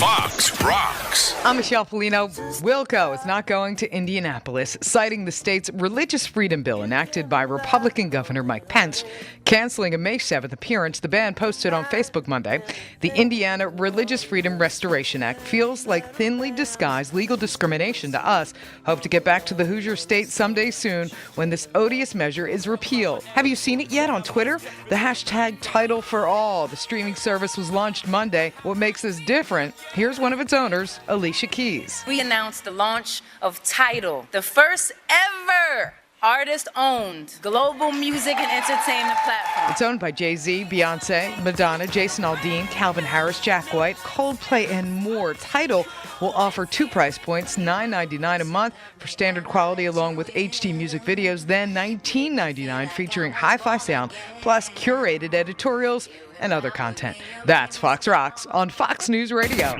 Fox Rocks. I'm Michelle Polino. Wilco is not going to Indianapolis, citing the state's religious freedom bill enacted by Republican Governor Mike Pence, canceling a May 7th appearance. The band posted on Facebook Monday. The Indiana Religious Freedom Restoration Act feels like thinly disguised legal discrimination to us. Hope to get back to the Hoosier State someday soon when this odious measure is repealed. Have you seen it yet on Twitter? The hashtag Title for All. The streaming service was launched Monday. What makes this different? Here's one of its owners, Alicia Keys. We announced the launch of Tidal, the first ever artist-owned global music and entertainment platform. It's owned by Jay-Z, Beyonce, Madonna, Jason Aldean, Calvin Harris, Jack White, Coldplay, and more. Tidal will offer two price points, $9.99 a month for standard quality along with HD music videos, then $19.99 featuring hi-fi sound, plus curated editorials and other content. That's Fox Rocks on Fox News Radio.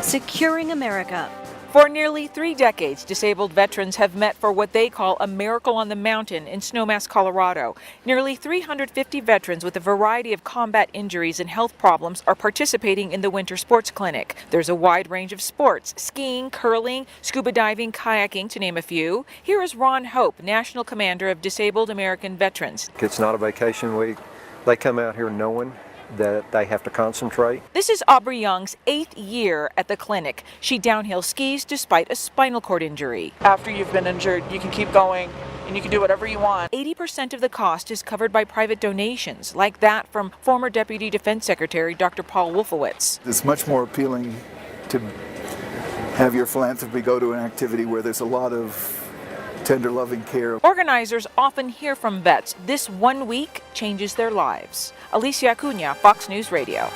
Securing America. For nearly 3 decades, disabled veterans have met for what they call a miracle on the mountain in Snowmass, Colorado. Nearly 350 veterans with a variety of combat injuries and health problems are participating in the Winter Sports Clinic. There's a wide range of sports: skiing, curling, scuba diving, kayaking, to name a few. Here is Ron Hope, National Commander of Disabled American Veterans. It's not a vacation week. They come out here knowing that they have to concentrate. This is Aubrey Young's 8th year at the clinic. She downhill skis despite a spinal cord injury. After you've been injured, you can keep going and you can do whatever you want. 80% of the cost is covered by private donations, like that from former Deputy Defense Secretary Dr. Paul Wolfowitz. It's much more appealing to have your philanthropy go to an activity where there's a lot of tender, loving care. Organizers often hear from vets. This 1 week changes their lives. Alicia Acuna, Fox News Radio.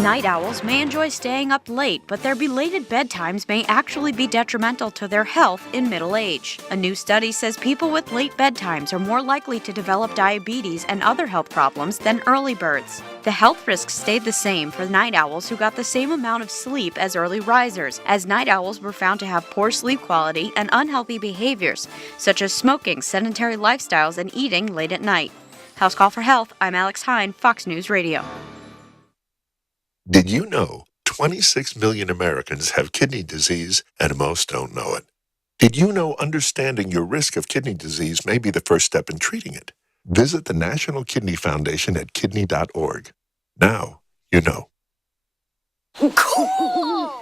Night owls may enjoy staying up late, but their belated bedtimes may actually be detrimental to their health in middle age. A new study says people with late bedtimes are more likely to develop diabetes and other health problems than early birds. The health risks stayed the same for night owls who got the same amount of sleep as early risers, as night owls were found to have poor sleep quality and unhealthy behaviors, such as smoking, sedentary lifestyles, and eating late at night. House Call for Health, I'm Alex Hine, Fox News Radio. Did you know 26 million Americans have kidney disease and most don't know it? Did you know understanding your risk of kidney disease may be the first step in treating it? Visit the National Kidney Foundation at kidney.org. Now you know.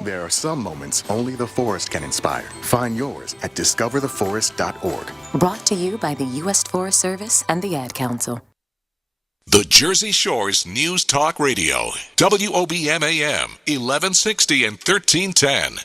There are some moments only the forest can inspire. Find yours at discovertheforest.org. Brought to you by the U.S. Forest Service and the Ad Council. The Jersey Shore's News Talk Radio, WOBM-AM, 1160 and 1310.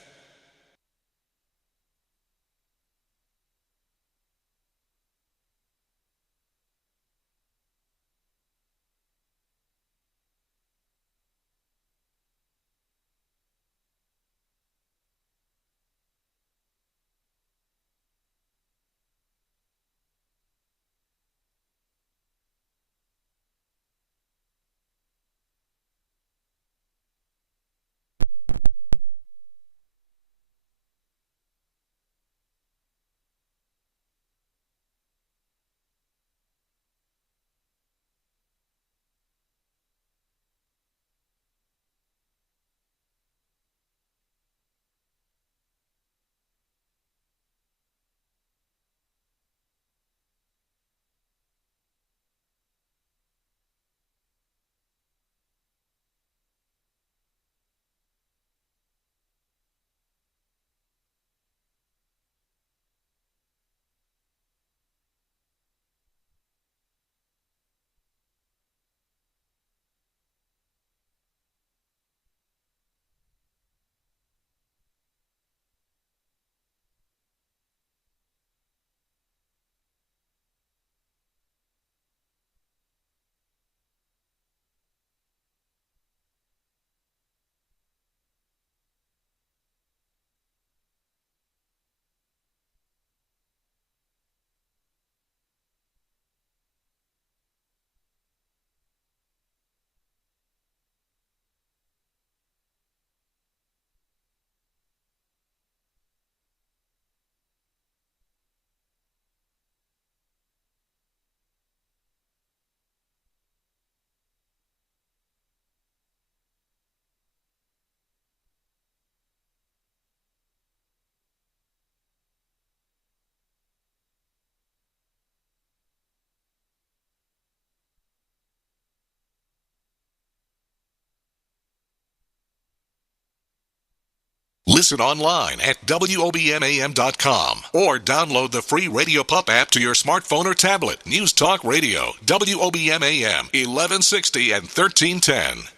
Listen online at WOBMAM.com or download the free Radio Pup app to your smartphone or tablet. News Talk Radio, WOBMAM, 1160 and 1310.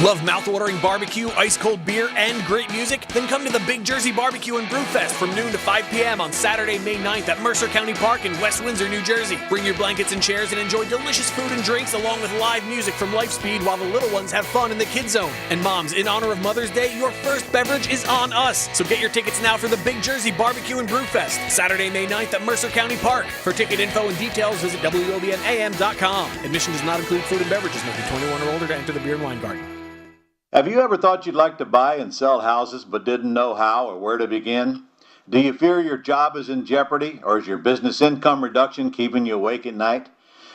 Love mouth-watering barbecue, ice-cold beer, and great music? Then come to the Big Jersey Barbecue and Brew Fest from noon to 5 p.m. on Saturday, May 9th at Mercer County Park in West Windsor, New Jersey. Bring your blankets and chairs and enjoy delicious food and drinks along with live music from Lifespeed while the little ones have fun in the Kids Zone. And moms, in honor of Mother's Day, your first beverage is on us. So get your tickets now for the Big Jersey Barbecue and Brew Fest, Saturday, May 9th at Mercer County Park. For ticket info and details, visit WOBNAM.com. Admission does not include food and beverages. Must be 21 or older to enter the beer and wine garden. Have you ever thought you'd like to buy and sell houses but didn't know how or where to begin? Do you fear your job is in jeopardy, or is your business income reduction keeping you awake at night?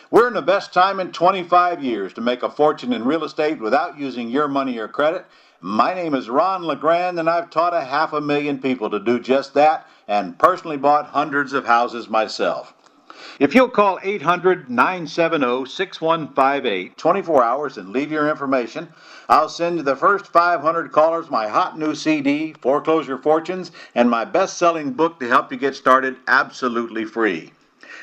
We're in the best time in 25 years to make a fortune in real estate without using your money or credit. My name is Ron LeGrand, and I've taught 500,000 people to do just that and personally bought hundreds of houses myself. If you'll call 800-970-6158, 24 hours, and leave your information, I'll send you the first 500 callers my hot new CD, Foreclosure Fortunes, and my best-selling book to help you get started absolutely free.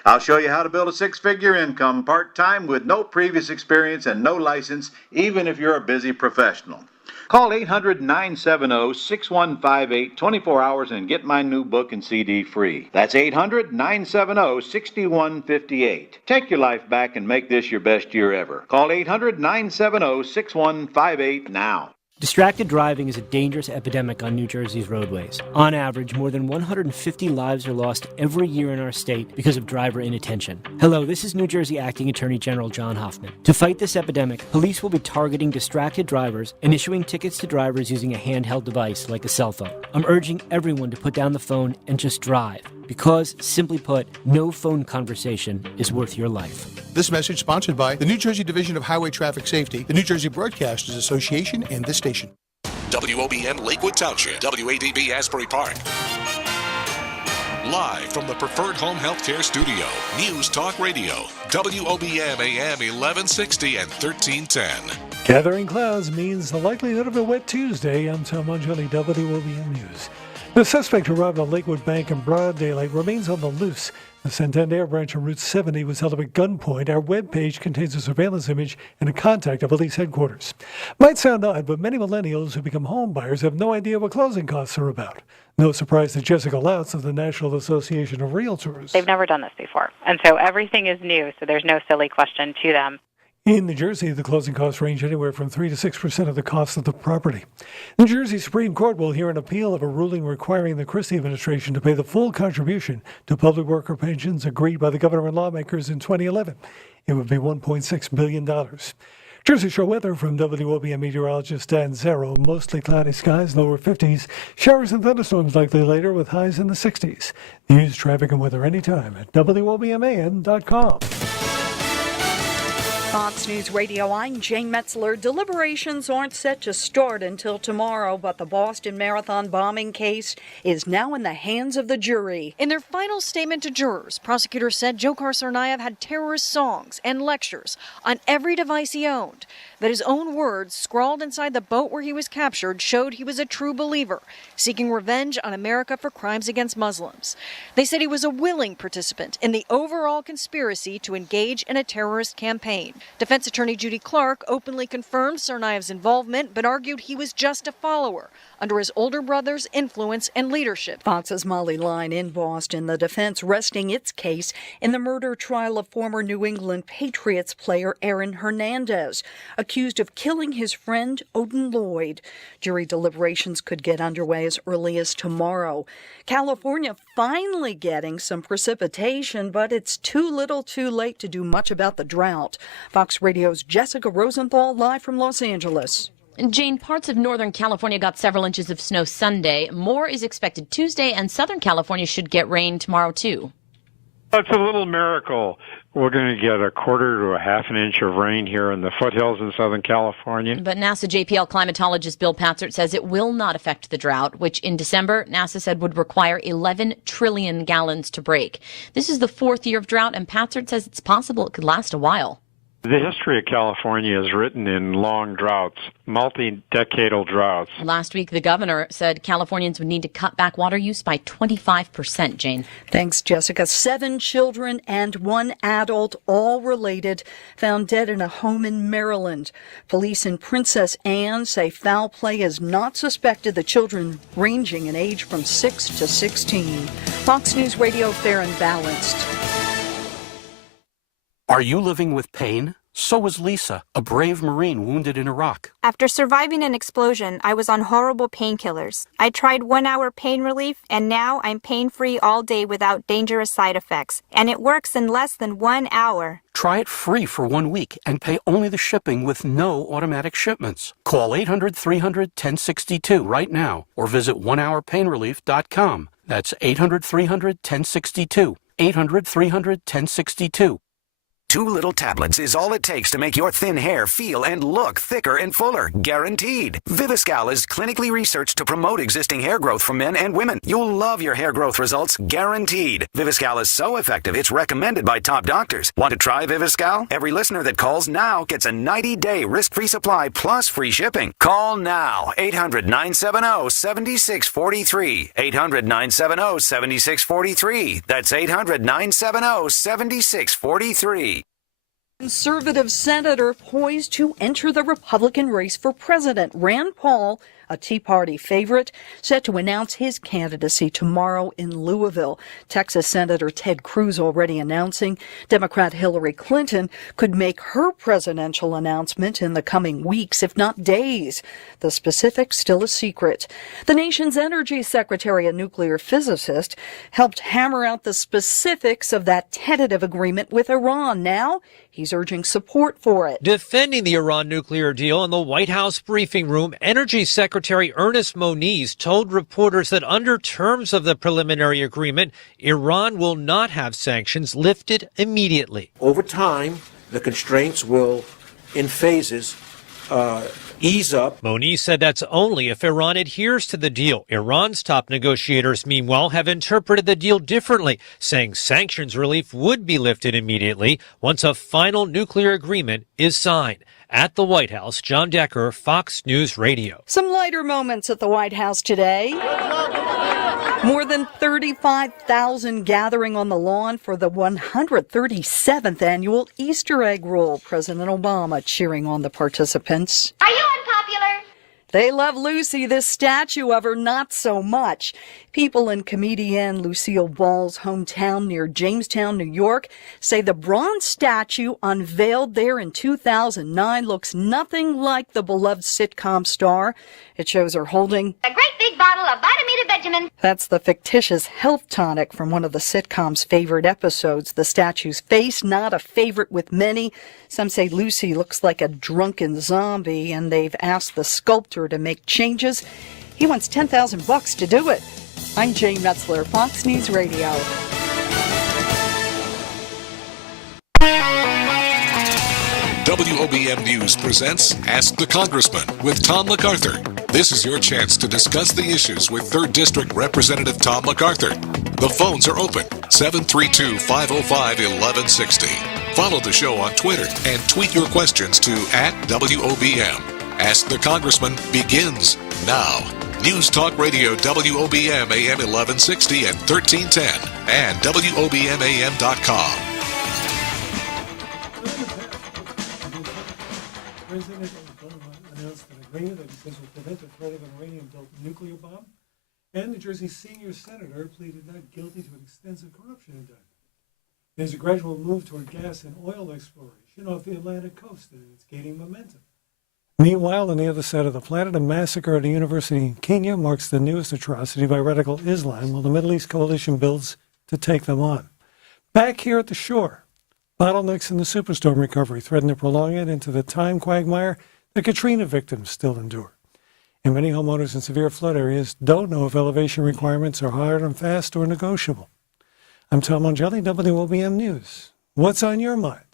I'll show you how to build a six-figure income part-time with no previous experience and no license, even if you're a busy professional. Call 800-970-6158, 24 hours, and get my new book and CD free. That's 800-970-6158. Take your life back and make this your best year ever. Call 800-970-6158 now. Distracted driving is a dangerous epidemic on New Jersey's roadways. On average, more than 150 lives are lost every year in our state because of driver inattention. Hello, this is New Jersey Acting Attorney General John Hoffman. To fight this epidemic, police will be targeting distracted drivers and issuing tickets to drivers using a handheld device like a cell phone. I'm urging everyone to put down the phone and just drive. Because, simply put, no phone conversation is worth your life. This message sponsored by the New Jersey Division of Highway Traffic Safety, the New Jersey Broadcasters Association, and this station. WOBN Lakewood Township, WADB Asbury Park. Live from the Preferred Home Healthcare Studio, News Talk Radio, WOBM AM 1160 and 1310. Gathering clouds means the likelihood of a wet Tuesday. I'm Tom Angeli, WOBM News. The suspect who robbed a Lakewood bank in broad daylight remains on the loose. The Santander branch on Route 70 was held up at gunpoint. Our webpage contains a surveillance image and a contact of police headquarters. Might sound odd, but many millennials who become home buyers have no idea what closing costs are about. No surprise to Jessica Lautz of the National Association of Realtors. They've never done this before, and so everything is new, so there's no silly question to them. In New Jersey, the closing costs range anywhere from 3 to 6% of the cost of the property. New Jersey Supreme Court will hear an appeal of a ruling requiring the Christie administration to pay the full contribution to public worker pensions agreed by the governor and lawmakers in 2011. It would be $1.6 billion. Jersey Shore weather from WOBM meteorologist Dan Zero. Mostly cloudy skies, lower 50s. Showers and thunderstorms likely later with highs in the 60s. News, traffic, and weather anytime at WOBMAN.com. Fox News Radio, I'm Jane Metzler. Deliberations aren't set to start until tomorrow, but the Boston Marathon bombing case is now in the hands of the jury. In their final statement to jurors, prosecutors said Dzhokhar Tsarnaev had terrorist songs and lectures on every device he owned, that his own words scrawled inside the boat where he was captured showed he was a true believer, seeking revenge on America for crimes against Muslims. They said he was a willing participant in the overall conspiracy to engage in a terrorist campaign. Defense attorney Judy Clark openly confirmed Tsarnaev's involvement, but argued he was just a follower under his older brother's influence and leadership. Fox's Molly Line in Boston, the defense resting its case in the murder trial of former New England Patriots player Aaron Hernandez, accused of killing his friend Odin Lloyd. Jury deliberations could get underway as early as tomorrow. California finally getting some precipitation, but it's too little too late to do much about the drought. Fox Radio's Jessica Rosenthal live from Los Angeles. Jane, parts of Northern California got several inches of snow Sunday. More is expected Tuesday, and Southern California should get rain tomorrow, too. It's a little miracle. We're going to get a quarter to a half an inch of rain here in the foothills in Southern California. But NASA JPL climatologist Bill Patzert says it will not affect the drought, which in December, NASA said would require 11 trillion gallons to break. This is the fourth year of drought, and Patzert says it's possible it could last a while. The history of California is written in long droughts, multi-decadal droughts. Last week, the governor said Californians would need to cut back water use by 25%, Jane. Thanks, Jessica. 7 children and 1 adult, all related, found dead in a home in Maryland. Police in Princess Anne say foul play is not suspected, the children ranging in age from 6 to 16. Fox News Radio, fair and balanced. Are you living with pain? So is Lisa, a brave Marine wounded in Iraq. After surviving an explosion, I was on horrible painkillers. I tried 1-hour pain relief, and now I'm pain-free all day without dangerous side effects. And it works in less than 1 hour. Try it free for 1 week and pay only the shipping with no automatic shipments. Call 800-300-1062 right now or visit onehourpainrelief.com. That's 800-300-1062. 800-300-1062. 2 little tablets is all it takes to make your thin hair feel and look thicker and fuller, guaranteed. Viviscal is clinically researched to promote existing hair growth for men and women. You'll love your hair growth results, guaranteed. Viviscal is so effective, it's recommended by top doctors. Want to try Viviscal? Every listener that calls now gets a 90-day risk-free supply plus free shipping. Call now, 800-970-7643. 800-970-7643. That's 800-970-7643. Conservative senator poised to enter the Republican race for president. Rand Paul, a Tea Party favorite, set to announce his candidacy tomorrow in Louisville. Texas Senator Ted Cruz already announcing Democrat Hillary Clinton could make her presidential announcement in the coming weeks, if not days. The specifics still a secret. The nation's energy secretary, a nuclear physicist, helped hammer out the specifics of that tentative agreement with Iran. Now he's urging support for it. Defending the Iran nuclear deal in the White House briefing room, Energy Secretary Ernest Moniz told reporters that under terms of the preliminary agreement, Iran will not have sanctions lifted immediately. Over time, the constraints will, in phases, ease up. Moniz said that's only if Iran adheres to the deal. Iran's top negotiators, meanwhile, have interpreted the deal differently, saying sanctions relief would be lifted immediately once a final nuclear agreement is signed. At the White House, John Decker, Fox News Radio. Some lighter moments at the White House today. More than 35,000 gathering on the lawn for the 137th annual Easter egg roll. President Obama cheering on the participants. Are you unpopular? They love Lucy, this statue of her not so much. People in comedian Lucille Ball's hometown near Jamestown, New York, say the bronze statue unveiled there in 2009 looks nothing like the beloved sitcom star. It shows her holding a great big bottle of Vitamin. That's the fictitious health tonic from one of the sitcom's favorite episodes. The statue's face, not a favorite with many. Some say Lucy looks like a drunken zombie, and they've asked the sculptor to make changes. He wants $10,000 to do it. I'm Jane Metzler, Fox News Radio. WOBM News presents Ask the Congressman with Tom MacArthur. This is your chance to discuss the issues with 3rd District Representative Tom MacArthur. The phones are open, 732-505-1160. Follow the show on Twitter and tweet your questions to @WOBM. Ask the Congressman begins now. News Talk Radio WOBM AM 1160 and 1310 and WOBMAM.com. President Obama announced an agreement that he says will prevent the threat of an Iranian-built nuclear bomb, and New Jersey's senior senator pleaded not guilty to an extensive corruption indictment. There's a gradual move toward gas and oil exploration off the Atlantic coast, and it's gaining momentum. Meanwhile, on the other side of the planet, a massacre at a university in Kenya marks the newest atrocity by radical Islam, while the Middle East coalition builds to take them on. Back here at the shore, bottlenecks in the superstorm recovery threaten to prolong it into the time quagmire the Katrina victims still endure. And many homeowners in severe flood areas don't know if elevation requirements are hard and fast or negotiable. I'm Tom Angeli, WOBM News. What's on your mind?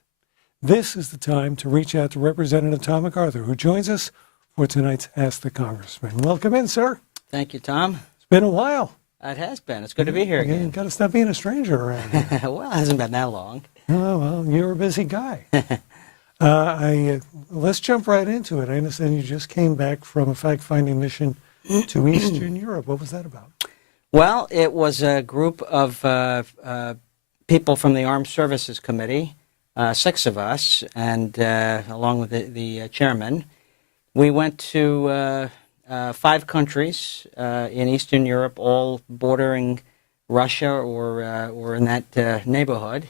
This is the time to reach out to Representative Tom MacArthur, who joins us for tonight's Ask the Congressman. Welcome in, sir. Thank you, Tom. It's been a while. It has been. It's good to be here again. You've got to stop being a stranger around here. Well, it hasn't been that long. Oh, well, you're a busy guy. Let's jump right into it. I understand you just came back from a fact-finding mission to Eastern Europe. What was that about? Well, it was a group of people from the Armed Services Committee, 6 of us, and along with the chairman. We went to 5 countries in Eastern Europe, all bordering Russia or in that neighborhood.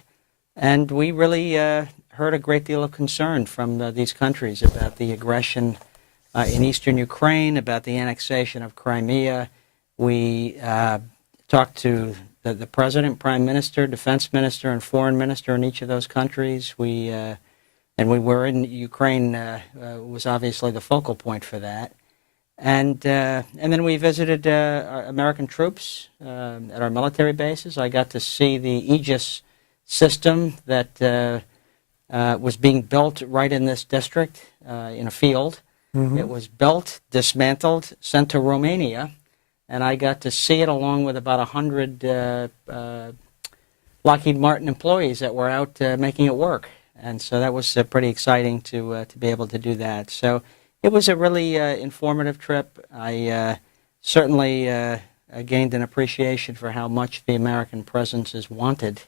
And we really heard a great deal of concern from these countries about the aggression in eastern Ukraine, about the annexation of Crimea. We talked to the president, prime minister, defense minister, and foreign minister in each of those countries. And we were in Ukraine, was obviously the focal point for that. And then we visited our American troops at our military bases. I got to see the Aegis system that was being built right in this district in a field. Mm-hmm. It was built, dismantled, sent to Romania, and I got to see it along with about 100 Lockheed Martin employees that were out making it work. And so that was pretty exciting to be able to do that. So it was a really informative trip. I certainly gained an appreciation for how much the American presence is wanted.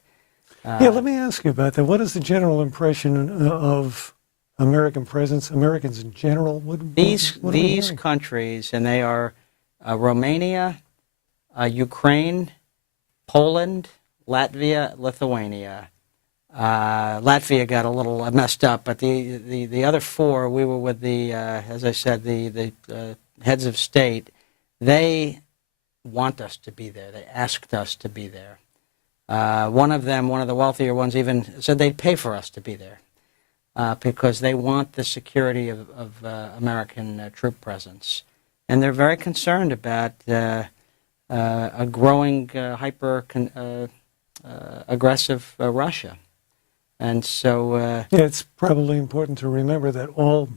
Let me ask you about that. What is the general impression of American presence, Americans in general? These countries, and they are Romania, Ukraine, Poland, Latvia, Lithuania. Latvia got a little messed up, but the other 4, we were with the, as I said, the heads of state. They want us to be there. They asked us to be there. One of them, one of the wealthier ones, even said they'd pay for us to be there because they want the security of American troop presence. And they're very concerned about a growing, hyper-aggressive Russia. And so... it's probably important to remember that all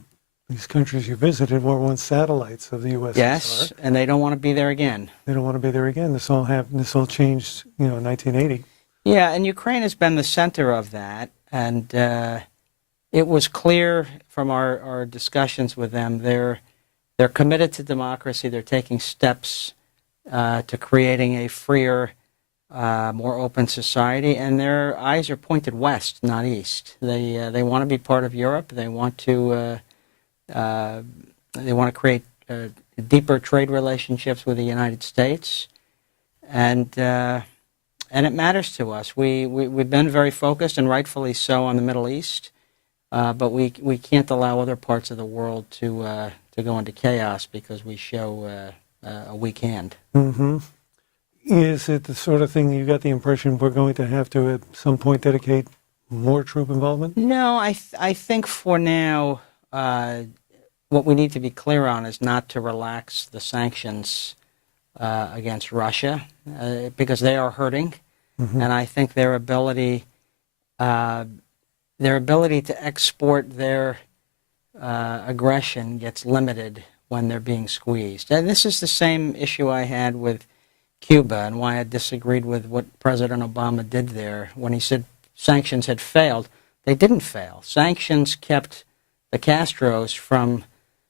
these countries you visited were once satellites of the USSR. Yes, and they don't want to be there again. They don't want to be there again. This all happened. This all changed, in 1980. Yeah, and Ukraine has been the center of that, and it was clear from our discussions with them they're committed to democracy. They're taking steps to creating a freer, more open society, and their eyes are pointed west, not east. They want to be part of Europe. They want to create deeper trade relationships with the United States, and it matters to us. We've been very focused, and rightfully so, on the Middle East, but we can't allow other parts of the world to go into chaos because we show a weak hand. Mm-hmm. Is it the sort of thing you got the impression we're going to have to at some point dedicate more troop involvement? No, I think for now, what we need to be clear on is not to relax the sanctions against Russia because they are hurting, and I think their ability to export their aggression gets limited when they're being squeezed. And this is the same issue I had with Cuba and why I disagreed with what President Obama did there when he said sanctions had failed. They didn't fail. Sanctions kept the Castros from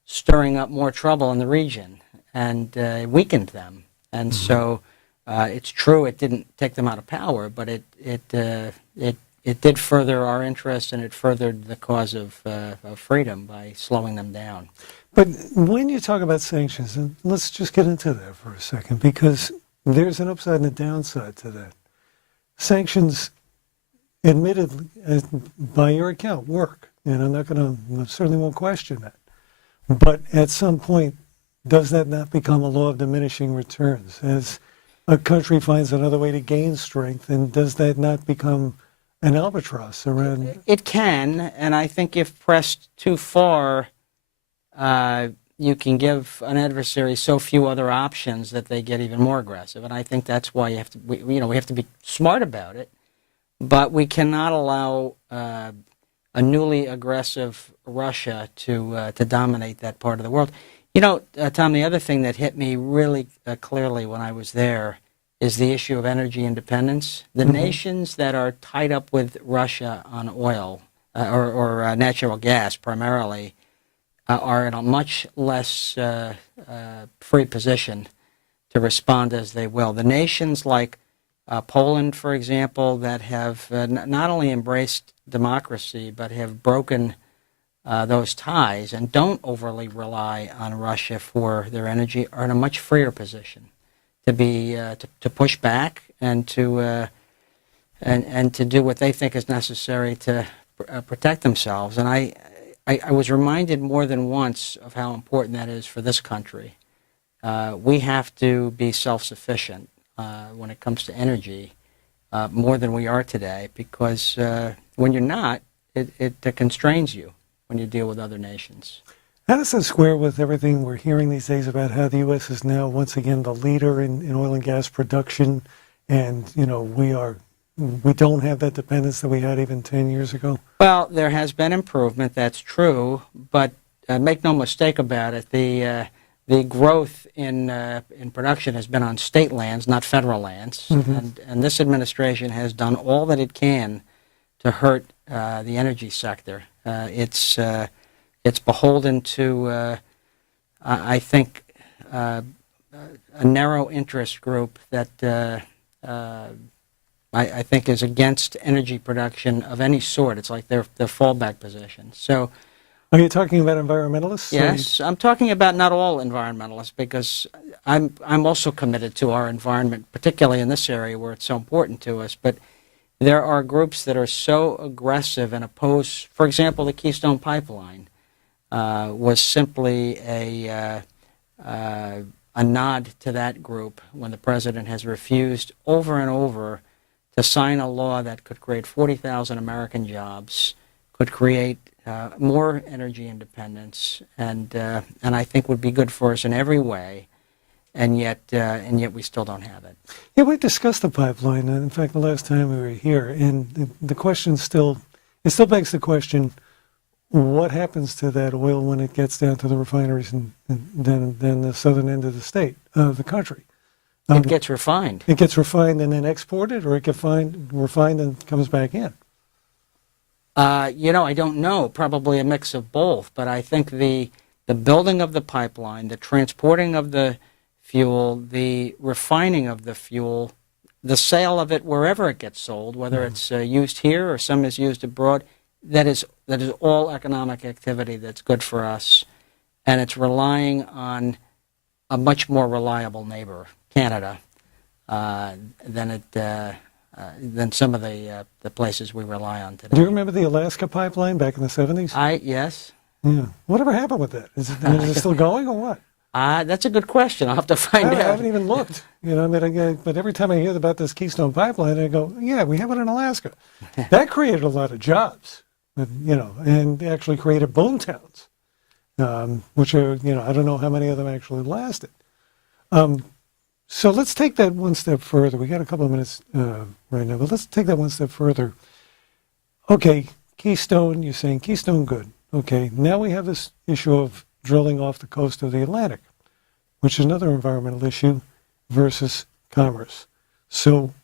stirring up more trouble in the region and weakened them. And so it's true it didn't take them out of power, but it did further our interests, and it furthered the cause of freedom by slowing them down. But when you talk about sanctions, and let's just get into that for a second, because there's an upside and a downside to that. Sanctions, admittedly, by your account, work, and I certainly won't question that. But at some point, does that not become a law of diminishing returns as a country finds another way to gain strength, and does that not become an albatross around? It can, and I think if pressed too far, you can give an adversary so few other options that they get even more aggressive. And I think that's why we have to be smart about it. But we cannot allow a newly aggressive Russia to dominate that part of the world. You know, Tom, the other thing that hit me really clearly when I was there is the issue of energy independence. The nations that are tied up with Russia on oil or natural gas primarily are in a much less free position to respond as they will. The nations like Poland, for example, that have not only embraced democracy but have broken those ties and don't overly rely on Russia for their energy are in a much freer position to be to push back and to do what they think is necessary to protect themselves. And I was reminded more than once of how important that is for this country. We have to be self-sufficient when it comes to energy more than we are today, because when you're not, it constrains you when you deal with other nations. How does that square with everything we're hearing these days about how the U.S. is now once again the leader in oil and gas production, and we don't have that dependence that we had even 10 years ago? Well, there has been improvement, that's true, but make no mistake about it, the growth in production has been on state lands, not federal lands, and this administration has done all that it can to hurt the energy sector. It's beholden to, I think, a narrow interest group that I think is against energy production of any sort. It's like their fallback position. So, are you talking about environmentalists? Yes, I'm talking about not all environmentalists, because I'm also committed to our environment, particularly in this area where it's so important to us. But there are groups that are so aggressive and oppose, for example, the Keystone Pipeline was simply a nod to that group when the president has refused over and over to sign a law that could create 40,000 American jobs, could create more energy independence, and I think would be good for us in every way, and yet we still don't have it. Yeah, we discussed the pipeline. In fact, the last time we were here, and the question still begs the question: what happens to that oil when it gets down to the refineries and then the southern end of the state of the country? It gets refined. It gets refined and then exported, or it gets refined and comes back in? I don't know. Probably a mix of both. But I think the building of the pipeline, the transporting of the fuel, the refining of the fuel, the sale of it wherever it gets sold, whether it's used here or some is used abroad, that is all economic activity that's good for us. and it's relying on a much more reliable neighbor, Canada, than some of the places we rely on today. Do you remember the Alaska pipeline back in the 70s? Yes. Yeah. Whatever happened with that? Is it still going or what? That's a good question. I'll have to find out. I haven't even looked. But every time I hear about this Keystone Pipeline, I go, yeah, we have it in Alaska. That created a lot of jobs, and actually created boom towns, which are, I don't know how many of them actually lasted. So let's take that one step further. We got a couple of minutes right now, but let's take that one step further. Okay, Keystone, you're saying Keystone good. Okay, now we have this issue of drilling off the coast of the Atlantic, which is another environmental issue versus commerce. So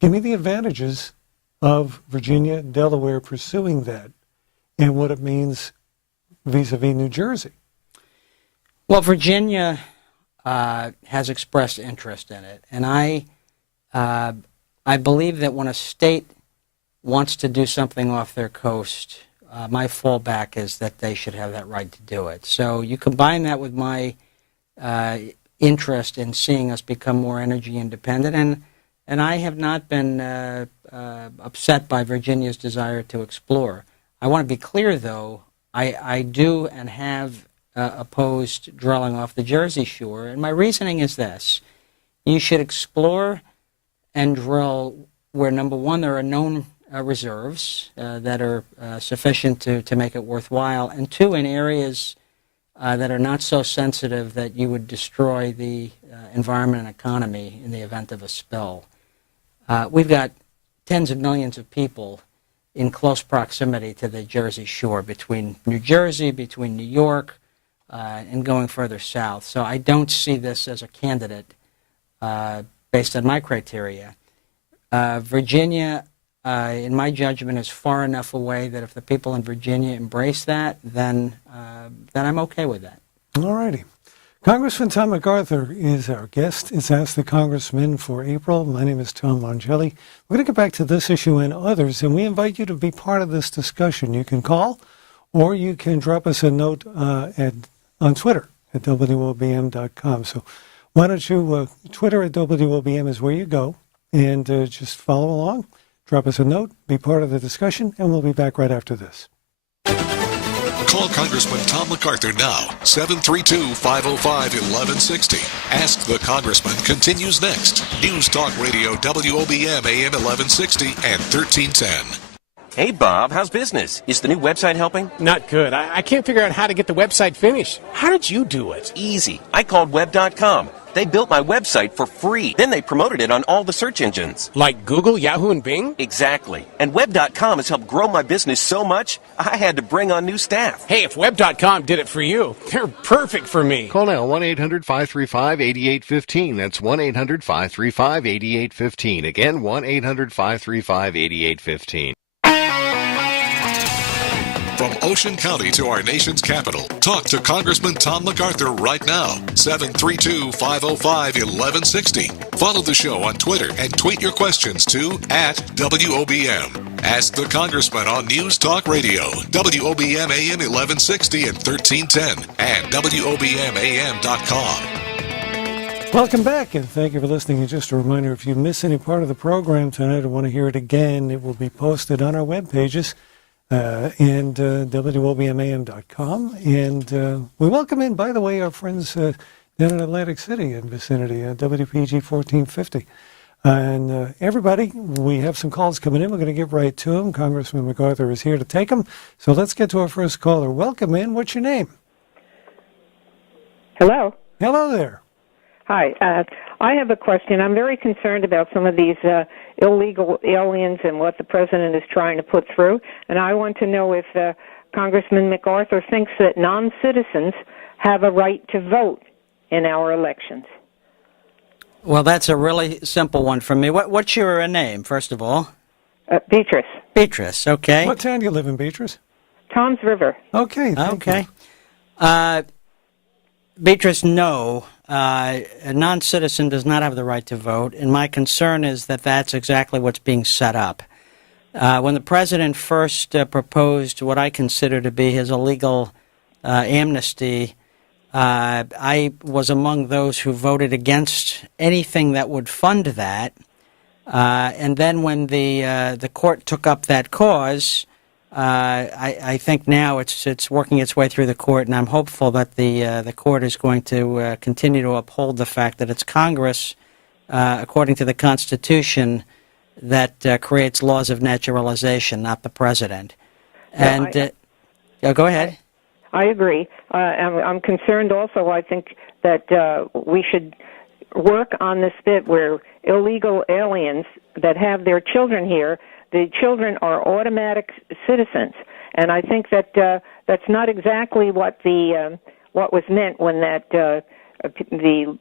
give me the advantages of Virginia and Delaware pursuing that and what it means vis-a-vis New Jersey. Well, Virginia has expressed interest in it, and I believe that when a state wants to do something off their coast, my fallback is that they should have that right to do it. So you combine that with my interest in seeing us become more energy independent, and I have not been upset by Virginia's desire to explore. I want to be clear, though, I do and have opposed drilling off the Jersey shore, and my reasoning is this. You should explore and drill where, number one, there are known reserves that are sufficient to make it worthwhile, and two, in areas that are not so sensitive that you would destroy the environment and economy in the event of a spill. We've got tens of millions of people in close proximity to the Jersey shore, between New Jersey, between New York, and going further south. So I don't see this as a candidate based on my criteria. Virginia, in my judgment, is far enough away that if the people in Virginia embrace that, then I'm okay with that. All righty. Congressman Tom MacArthur is our guest. It's Ask the Congressman for April. My name is Tom Longelli. We're going to get back to this issue and others, and we invite you to be part of this discussion. You can call, or you can drop us a note on Twitter at WOBM.com. So why don't you, Twitter at WOBM is where you go, and just follow along. Drop us a note, be part of the discussion, and we'll be back right after this. Call Congressman Tom MacArthur now, 732-505-1160. Ask the Congressman continues next. News Talk Radio, WOBM AM 1160 and 1310. Hey, Bob, how's business? Is the new website helping? Not good. I can't figure out how to get the website finished. How did you do it? Easy. I called Web.com. They built my website for free. Then they promoted it on all the search engines. Like Google, Yahoo, and Bing? Exactly. And Web.com has helped grow my business so much, I had to bring on new staff. Hey, if Web.com did it for you, they're perfect for me. Call now, 1-800-535-8815. That's 1-800-535-8815. Again, 1-800-535-8815. From Ocean County to our nation's capital, talk to Congressman Tom MacArthur right now, 732-505-1160. Follow the show on Twitter and tweet your questions to @WOBM. Ask the Congressman on News Talk Radio, WOBM AM 1160 and 1310, and WOBMAM.com. Welcome back, and thank you for listening. And just a reminder, if you miss any part of the program tonight or want to hear it again, it will be posted on our web pages. And WOBMAM.com. And we welcome in, by the way, our friends down in Atlantic City and vicinity, WPG 1450. And everybody, we have some calls coming in. We're going to get right to them. Congressman MacArthur is here to take them. So let's get to our first caller. Welcome in. What's your name? Hello. Hello there. Hi. I have a question. I'm very concerned about some of these illegal aliens and what the president is trying to put through. And I want to know if Congressman MacArthur thinks that non-citizens have a right to vote in our elections. Well, that's a really simple one for me. What's your name, first of all? Beatrice. Beatrice, okay. What town do you live in, Beatrice? Toms River. Okay, thank you. Beatrice, no. A non-citizen does not have the right to vote, and my concern is that that's exactly what's being set up. When the president first proposed what I consider to be his illegal amnesty, I was among those who voted against anything that would fund that. And then when the court took up that cause, I think now it's working its way through the court, and I'm hopeful that the court is going to continue to uphold the fact that it's Congress, according to the Constitution, that creates laws of naturalization, not the president. And go ahead. I agree. I'm concerned also. I think that we should work on this bit where illegal aliens that have their children here, the children are automatic citizens, and I think that that's not exactly what what was meant when the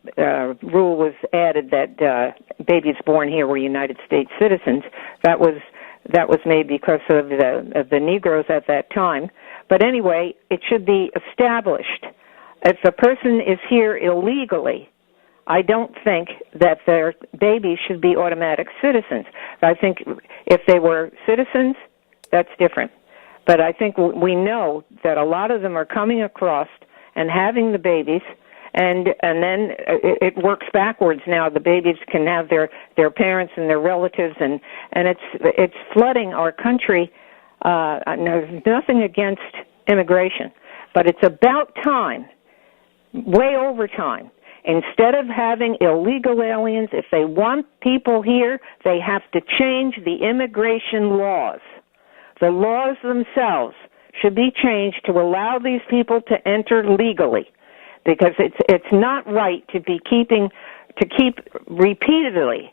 rule was added that babies born here were United States citizens. That was made because of the Negroes at that time. But anyway, it should be established. If a person is here illegally, I don't think that their babies should be automatic citizens. I think if they were citizens, that's different. But I think we know that a lot of them are coming across and having the babies, and then it works backwards now. The babies can have their parents and their relatives, and it's flooding our country. There's nothing against immigration, but it's about time, way over time. Instead of having illegal aliens, if they want people here, they have to change the immigration laws. The laws themselves should be changed to allow these people to enter legally, because it's not right to keep repeatedly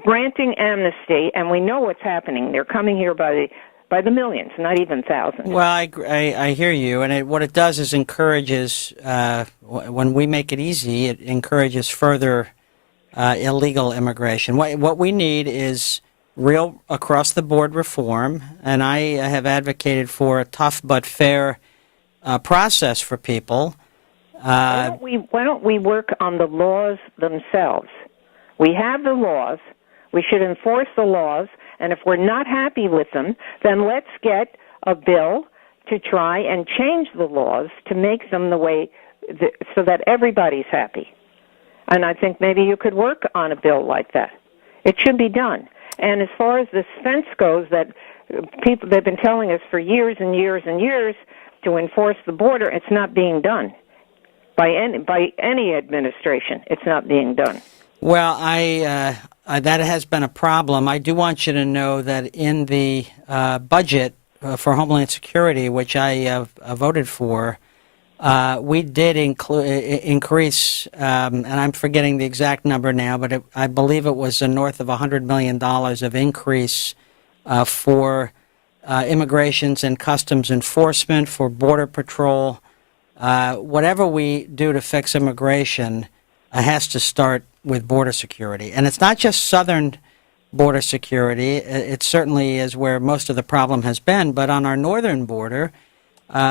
granting amnesty, and we know what's happening. They're coming here by the millions, not even thousands. Well, I hear you, and what it does is encourages, when we make it easy, it encourages further illegal immigration. What we need is real across-the-board reform, and I have advocated for a tough but fair process for people. Why don't we work on the laws themselves? We have the laws. We should enforce the laws. And if we're not happy with them, then let's get a bill to try and change the laws to make them the way so that everybody's happy. And I think maybe you could work on a bill like that. It should be done. And as far as this fence goes, that they've been telling us for years and years and years to enforce the border, it's not being done by any administration. It's not being done. Well, that has been a problem. I do want you to know that in the budget for Homeland Security, which I voted for, we did increase, and I'm forgetting the exact number now, but I believe it was north of $100 million of increase for immigrations and customs enforcement, for Border Patrol. Whatever we do to fix immigration has to start with border security. And it's not just southern border security. It certainly is where most of the problem has been. But on our northern border,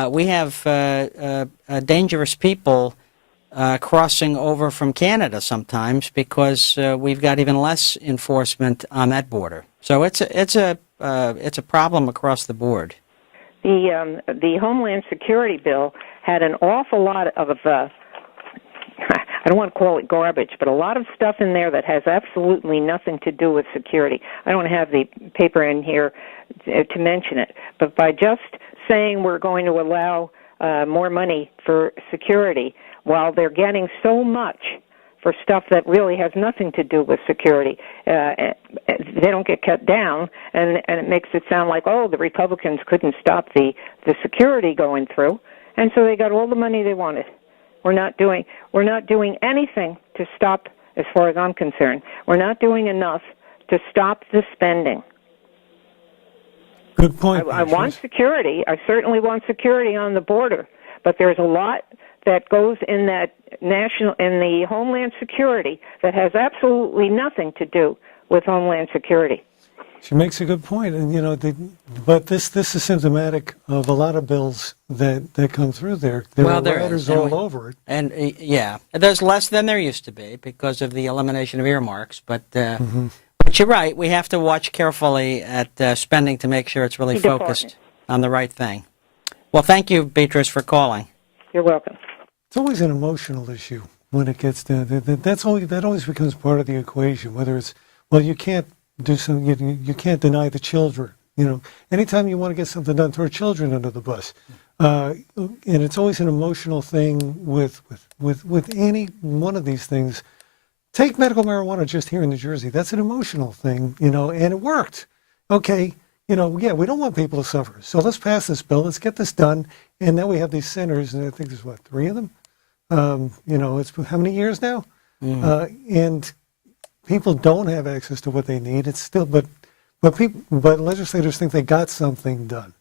we have dangerous people crossing over from Canada sometimes because we've got even less enforcement on that border. So it's a problem across the board. The Homeland Security bill had an awful lot of I don't want to call it garbage, but a lot of stuff in there that has absolutely nothing to do with security. I don't have the paper in here to mention it, but by just saying we're going to allow more money for security while they're getting so much for stuff that really has nothing to do with security, they don't get cut down, and it makes it sound like, oh, the Republicans couldn't stop the security going through, and so they got all the money they wanted. We're not doing anything to stop, as far as I'm concerned. We're not doing enough to stop the spending. Good point. I want security. I certainly want security on the border, but there's a lot that goes in the Homeland Security that has absolutely nothing to do with Homeland Security. She makes a good point, and but this is symptomatic of a lot of bills that come through there. There are riders all over it, and there's less than there used to be because of the elimination of earmarks. But you're right; we have to watch carefully at spending to make sure it's really focused on the right thing. Well, thank you, Beatrice, for calling. You're welcome. It's always an emotional issue when it gets down. That always becomes part of the equation. Whether it's, well, you can't do something, you can't deny the children. Anytime you want to get something done, throw children under the bus. And it's always an emotional thing with any one of these things. Take medical marijuana just here in New Jersey. That's an emotional thing, and it worked. Okay, we don't want people to suffer. So let's pass this bill. Let's get this done. And now we have these centers, and I think there's, 3 of them? It's how many years now? And people don't have access to what they need. It's still, but legislators think they got something done.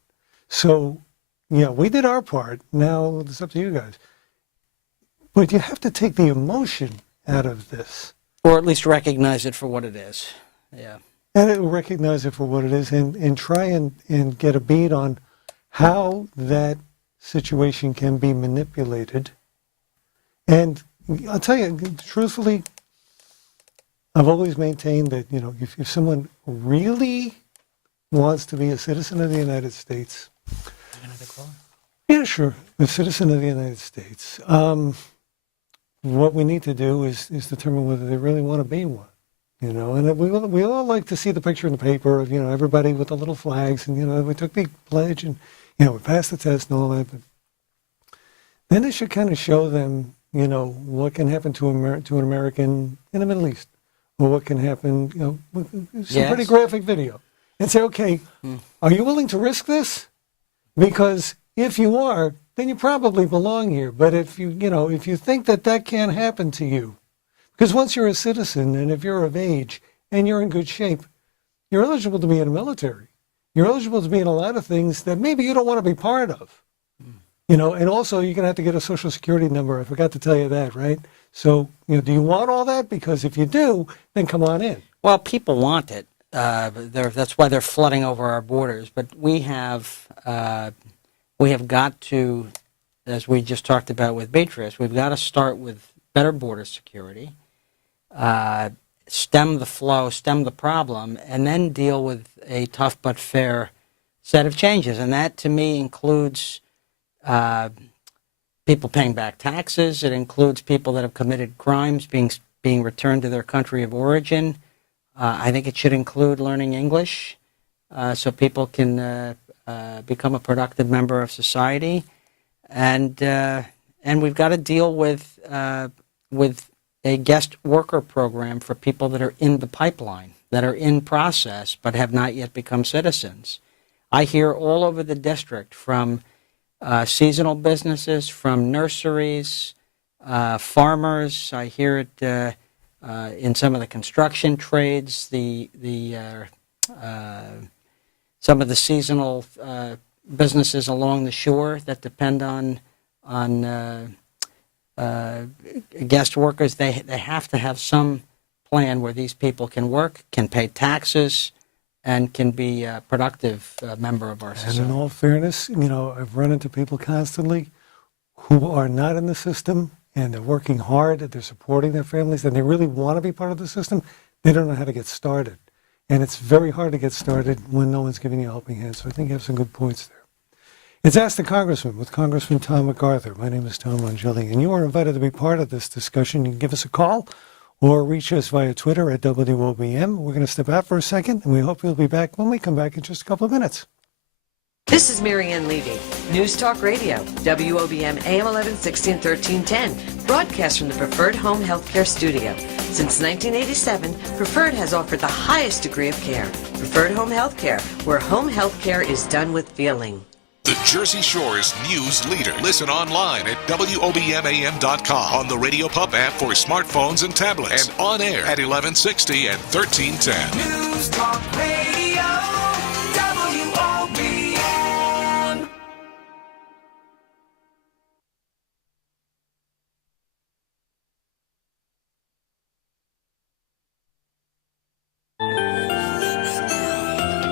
So, we did our part. Now it's up to you guys. But you have to take the emotion out of this. Or at least recognize it for what it is. Yeah. And recognize it for what it is and try and get a beat on how that situation can be manipulated. And I'll tell you, truthfully, I've always maintained that, if someone really wants to be a citizen of the United States, yeah, sure, a citizen of the United States, what we need to do is determine whether they really want to be one, and we all like to see the picture in the paper of, everybody with the little flags and, we took the pledge and, we passed the test and all that, but then it should kind of show them, what can happen to an American in the Middle East, or what can happen, with some pretty graphic video, and say, okay, are you willing to risk this? Because if you are, then you probably belong here. But if you think that can't happen to you, because once you're a citizen and if you're of age and you're in good shape, you're eligible to be in the military. You're eligible to be in a lot of things that maybe you don't want to be part of. And also you're going to have to get a Social Security number. I forgot to tell you that, right? So, do you want all that? Because if you do, then come on in. Well, people want it. That's why they're flooding over our borders. But we have got to, as we just talked about with Beatrice, we've got to start with better border security, stem the flow, stem the problem, and then deal with a tough but fair set of changes. And that, to me, includes people paying back taxes. It includes people that have committed crimes being returned to their country of origin. I think it should include learning English so people can become a productive member of society, and we've got to deal with a guest worker program for people that are in the pipeline, that are in process but have not yet become citizens. I hear all over the district from seasonal businesses, from nurseries, farmers. I hear it in some of the construction trades, some of the seasonal businesses along the shore that depend on guest workers. They have to have some plan where these people can work, can pay taxes, and can be a productive member of our society. And in all fairness, I've run into people constantly who are not in the system, and they're working hard, they're supporting their families, and they really want to be part of the system. They don't know how to get started. And it's very hard to get started when no one's giving you a helping hand. So I think you have some good points there. It's Ask the Congressman with Congressman Tom MacArthur. My name is Tom Angeli, and you are invited to be part of this discussion. You can give us a call or reach us via Twitter at WOBM. We're going to step out for a second, and we hope you'll be back when we come back in just a couple of minutes. This is Marianne Levy, News Talk Radio, WOBM AM 1160 and 1310, broadcast from the Preferred Home Healthcare Studio. Since 1987, Preferred has offered the highest degree of care. Preferred Home Healthcare, where home healthcare is done with feeling. The Jersey Shore's news leader. Listen online at WOBMAM.com, on the Radio Pup app for smartphones and tablets, and on air at 1160 and 1310. News Talk Radio, WOBM.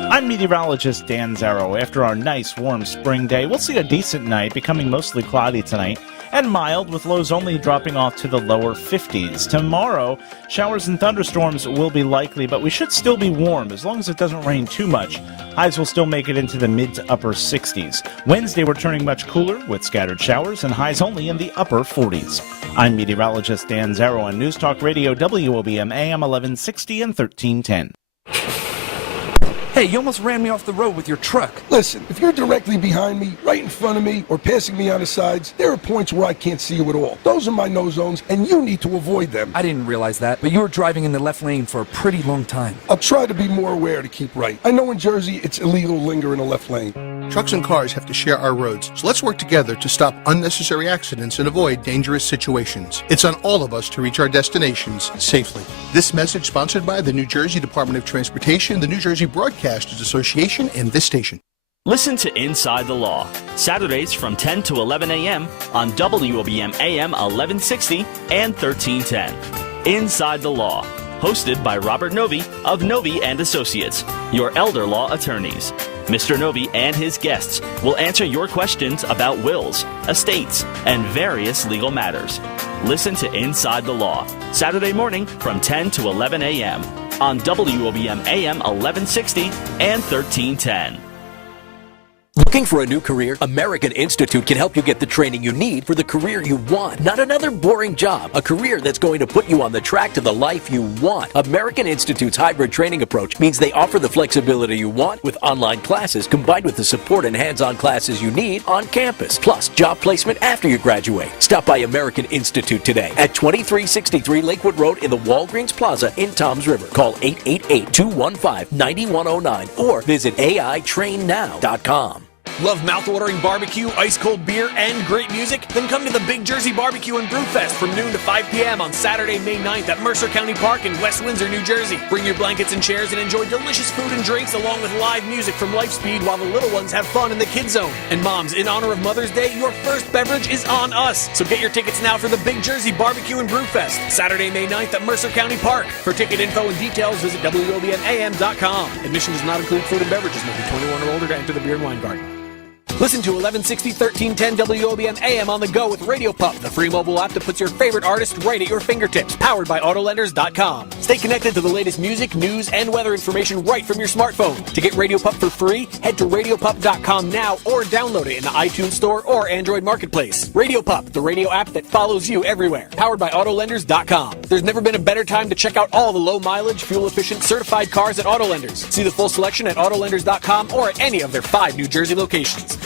I'm meteorologist Dan Zarrow. After our nice, warm spring day, we'll see a decent night, becoming mostly cloudy tonight, and mild with lows only dropping off to the lower 50s. Tomorrow, showers and thunderstorms will be likely, but we should still be warm as long as it doesn't rain too much. Highs will still make it into the mid to upper 60s. Wednesday, we're turning much cooler with scattered showers and highs only in the upper 40s. I'm meteorologist Dan Zarrow on News Talk Radio WOBM AM 1160 and 1310. Hey, you almost ran me off the road with your truck. Listen, if you're directly behind me, right in front of me, or passing me on the sides, there are points where I can't see you at all. Those are my no zones, and you need to avoid them. I didn't realize that, but you were driving in the left lane for a pretty long time. I'll try to be more aware to keep right. I know in Jersey it's illegal to linger in the left lane. Trucks and cars have to share our roads, so let's work together to stop unnecessary accidents and avoid dangerous situations. It's on all of us to reach our destinations safely. This message sponsored by the New Jersey Department of Transportation, the New Jersey Broadcasters Association, and this station. Listen to Inside the Law, Saturdays from 10 to 11 a.m. on WOBM AM 1160 and 1310. Inside the Law, hosted by Robert Novi of Novi and Associates, your elder law attorneys. Mr. Novi and his guests will answer your questions about wills, estates, and various legal matters. Listen to Inside the Law, Saturday morning from 10 to 11 a.m. on WOBM AM 1160 and 1310. Looking for a new career? American Institute can help you get the training you need for the career you want. Not another boring job, a career that's going to put you on the track to the life you want. American Institute's hybrid training approach means they offer the flexibility you want with online classes combined with the support and hands-on classes you need on campus, plus job placement after you graduate. Stop by American Institute today at 2363 Lakewood Road in the Walgreens Plaza in Toms River. Call 888-215-9109 or visit AITrainNow.com. Love mouthwatering barbecue, ice-cold beer, and great music? Then come to the Big Jersey Barbecue and Brew Fest from noon to 5 p.m. on Saturday, May 9th at Mercer County Park in West Windsor, New Jersey. Bring your blankets and chairs and enjoy delicious food and drinks along with live music from Lifespeed while the little ones have fun in the Kids Zone. And moms, in honor of Mother's Day, your first beverage is on us. So get your tickets now for the Big Jersey Barbecue and Brew Fest, Saturday, May 9th at Mercer County Park. For ticket info and details, visit WOBNAM.com. Admission does not include food and beverages. Must be 21 or older to enter the beer and wine garden. Listen to 1160 1310 WOBM AM on the go with Radio Pup, the free mobile app that puts your favorite artist right at your fingertips, powered by Autolenders.com. Stay connected to the latest music, news, and weather information right from your smartphone. To get Radio Pup for free, head to RadioPup.com now or download it in the iTunes Store or Android Marketplace. Radio Pup, the radio app that follows you everywhere, powered by Autolenders.com. There's never been a better time to check out all the low-mileage, fuel-efficient, certified cars at Autolenders. See the full selection at Autolenders.com or at any of their 5 New Jersey locations.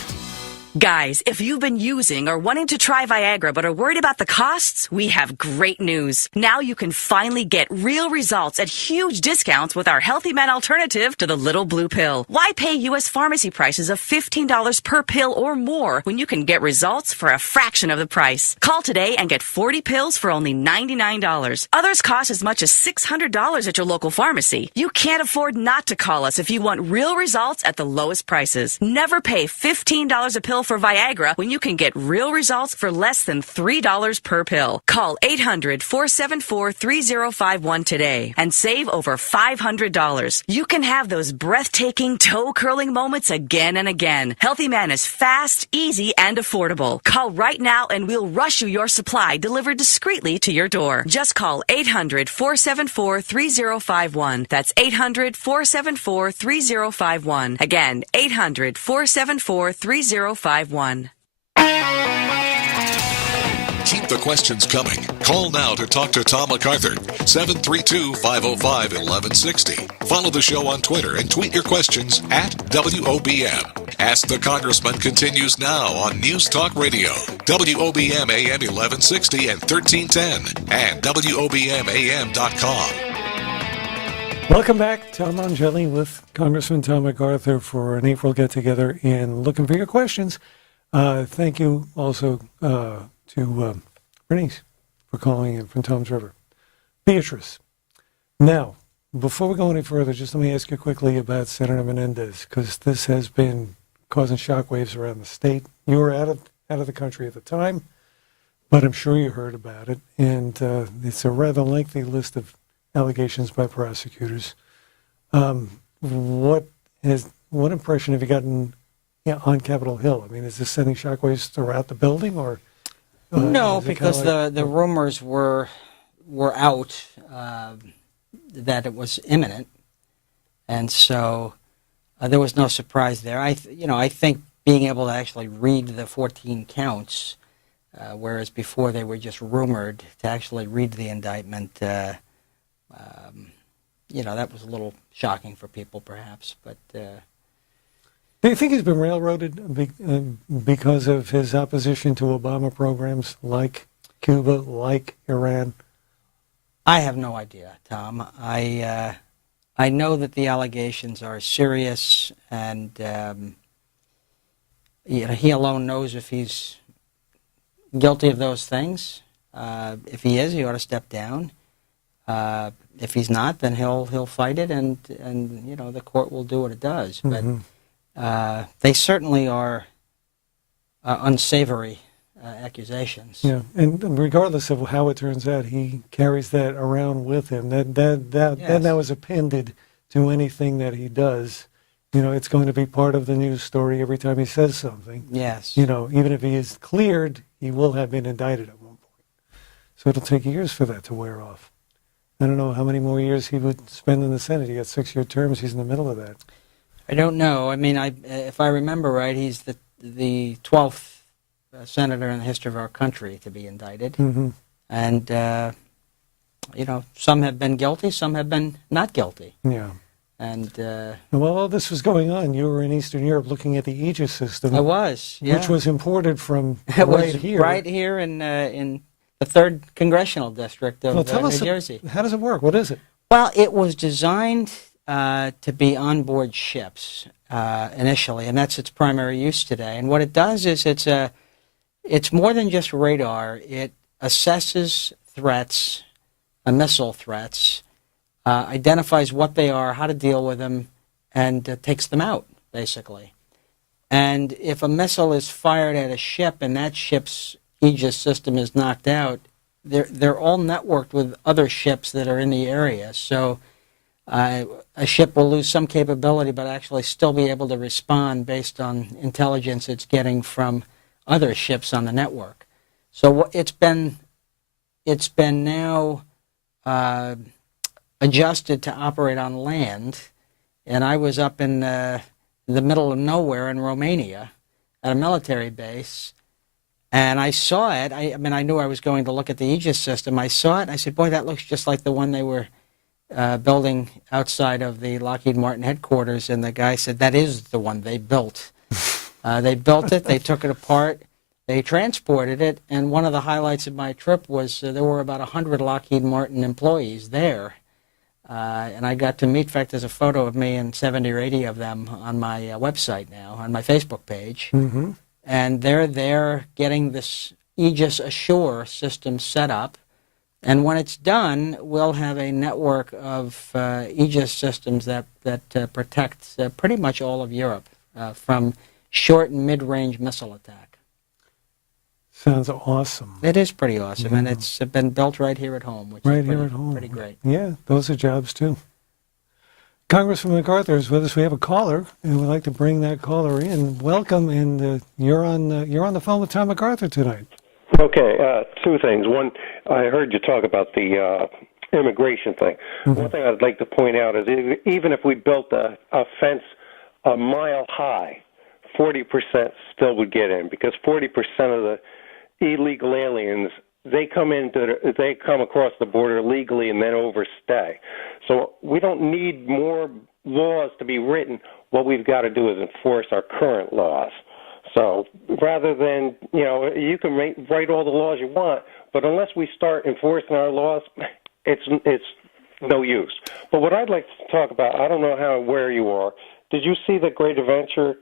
Guys, if you've been using or wanting to try Viagra but are worried about the costs, we have great news. Now you can finally get real results at huge discounts with our Healthy Man alternative to the little blue pill. Why pay U.S. pharmacy prices of $15 per pill or more when you can get results for a fraction of the price? Call today and get 40 pills for only $99. Others cost as much as $600 at your local pharmacy. You can't afford not to call us if you want real results at the lowest prices. Never pay $15 a pill for Viagra when you can get real results for less than $3 per pill. Call 800-474-3051 today and save over $500. You can have those breathtaking, toe-curling moments again and again. Healthy Man is fast, easy, and affordable. Call right now and we'll rush you your supply delivered discreetly to your door. Just call 800-474-3051. That's 800-474-3051. Again, 800-474-3051. Keep the questions coming. Call now to talk to Tom MacArthur. 732-505-1160. Follow the show on Twitter and tweet your questions at WOBM. Ask the Congressman continues now on News Talk Radio, WOBM AM 1160 and 1310, and WOBMAM.com. Welcome back. Tom Angeli with Congressman Tom MacArthur for an April get-together and looking for your questions. Thank you also to Bernice for calling in from Toms River. Beatrice. Now, before we go any further, just let me ask you quickly about Senator Menendez, because this has been causing shockwaves around the state. You were out of the country at the time, but I'm sure you heard about it. And it's a rather lengthy list of allegations by prosecutors. What impression have you gotten on Capitol Hill? I mean, is this sending shockwaves throughout the building, or? No, because the rumors were out that it was imminent, and so there was no surprise there. I think being able to actually read the 14 counts, whereas before they were just rumored, to actually read the indictment, that was a little shocking for people, perhaps. But do you think he's been railroaded because of his opposition to Obama programs like Cuba, like Iran? I have no idea, Tom. I know that the allegations are serious, and he alone knows if he's guilty of those things. If he is, he ought to step down. If he's not, then he'll fight it, and the court will do what it does. Mm-hmm. But they certainly are unsavory accusations. Yeah, and regardless of how it turns out, he carries that around with him. That was appended to anything that he does. It's going to be part of the news story every time he says something. Yes. Even if he is cleared, he will have been indicted at one point. So it'll take years for that to wear off. I don't know how many more years he would spend in the Senate. He got 6-year terms. He's in the middle of that. I don't know. I mean, if I remember right, he's the 12th senator in the history of our country to be indicted. Mm-hmm. And, some have been guilty, some have been not guilty. Yeah. And while all this was going on, you were in Eastern Europe looking at the Aegis system. I was, yeah. Which was imported from here. Right here in the 3rd Congressional District of New Jersey. How does it work? What is it? Well, it was designed to be onboard ships initially, and that's its primary use today. And what it does is it's more than just radar. It assesses threats, missile threats, identifies what they are, how to deal with them, and takes them out, basically. And if a missile is fired at a ship and that ship's Aegis system is knocked out, they're all networked with other ships that are in the area. So a ship will lose some capability but actually still be able to respond based on intelligence it's getting from other ships on the network. So it's been now adjusted to operate on land, and I was up in the middle of nowhere in Romania at a military base, and I saw it. I knew I was going to look at the Aegis system. I saw it, and I said, boy, that looks just like the one they were building outside of the Lockheed Martin headquarters, and the guy said, that is the one they built. They built it, they took it apart, they transported it, and one of the highlights of my trip was there were about 100 Lockheed Martin employees there. And I got to meet, in fact, there's a photo of me and 70 or 80 of them on my website now, on my Facebook page. Mm-hmm. And they're there getting this Aegis Ashore system set up. And when it's done, we'll have a network of Aegis systems that protects pretty much all of Europe from short and mid-range missile attack. Sounds awesome. It is pretty awesome, and it's been built right here at home, which is pretty great. Yeah, those are jobs too. Congressman MacArthur is with us. We have a caller, and we'd like to bring that caller in. Welcome, and you're on the phone with Tom MacArthur tonight. Okay, 2 things. One, I heard you talk about the immigration thing. Mm-hmm. One thing I'd like to point out is even if we built a fence a mile high, 40% still would get in, because 40% of the illegal aliens, they come across the border legally and then overstay. So we don't need more laws to be written. What we've got to do is enforce our current laws. So rather than, you can write all the laws you want, but unless we start enforcing our laws, it's no use. But what I'd like to talk about, I don't know where you are. Did you see the Great Adventure,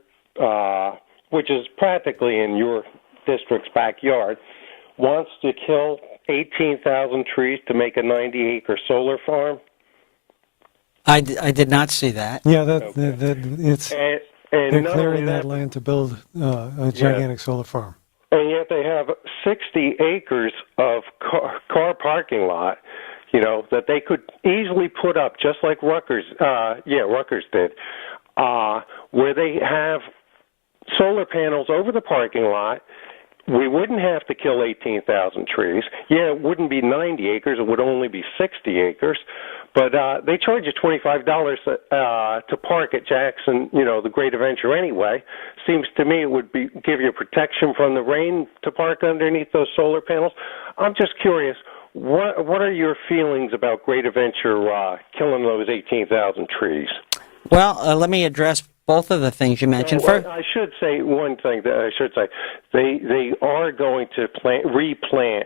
which is practically in your district's backyard, wants to kill 18,000 trees to make a 90-acre solar farm? I did not see that. Yeah, they're clearing that land to build a gigantic solar farm. And yet they have 60 acres of car parking lot, that they could easily put up, just like Rutgers did, where they have solar panels over the parking lot we wouldn't have to kill 18,000 trees. Yeah, it wouldn't be 90 acres. It would only be 60 acres. But they charge you $25 to park at Jackson, the Great Adventure anyway. Seems to me it would give you protection from the rain to park underneath those solar panels. I'm just curious, what are your feelings about Great Adventure killing those 18,000 trees? Well, let me address both of the things you mentioned. Well, I should say one thing. They are going to replant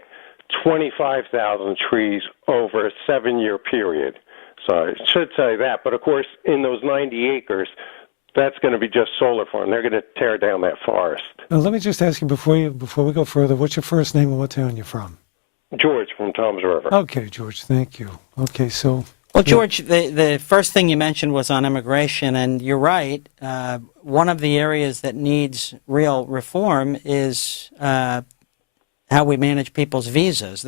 25,000 trees over a 7-year period. So I should say that. But, of course, in those 90 acres, that's going to be just solar farm. They're going to tear down that forest. Let me just ask you before we go further, what's your first name and what town you're from? George from Tom's River. Okay, George, thank you. Okay, so... Well, George, the first thing you mentioned was on immigration, and you're right. One of the areas that needs real reform is how we manage people's visas.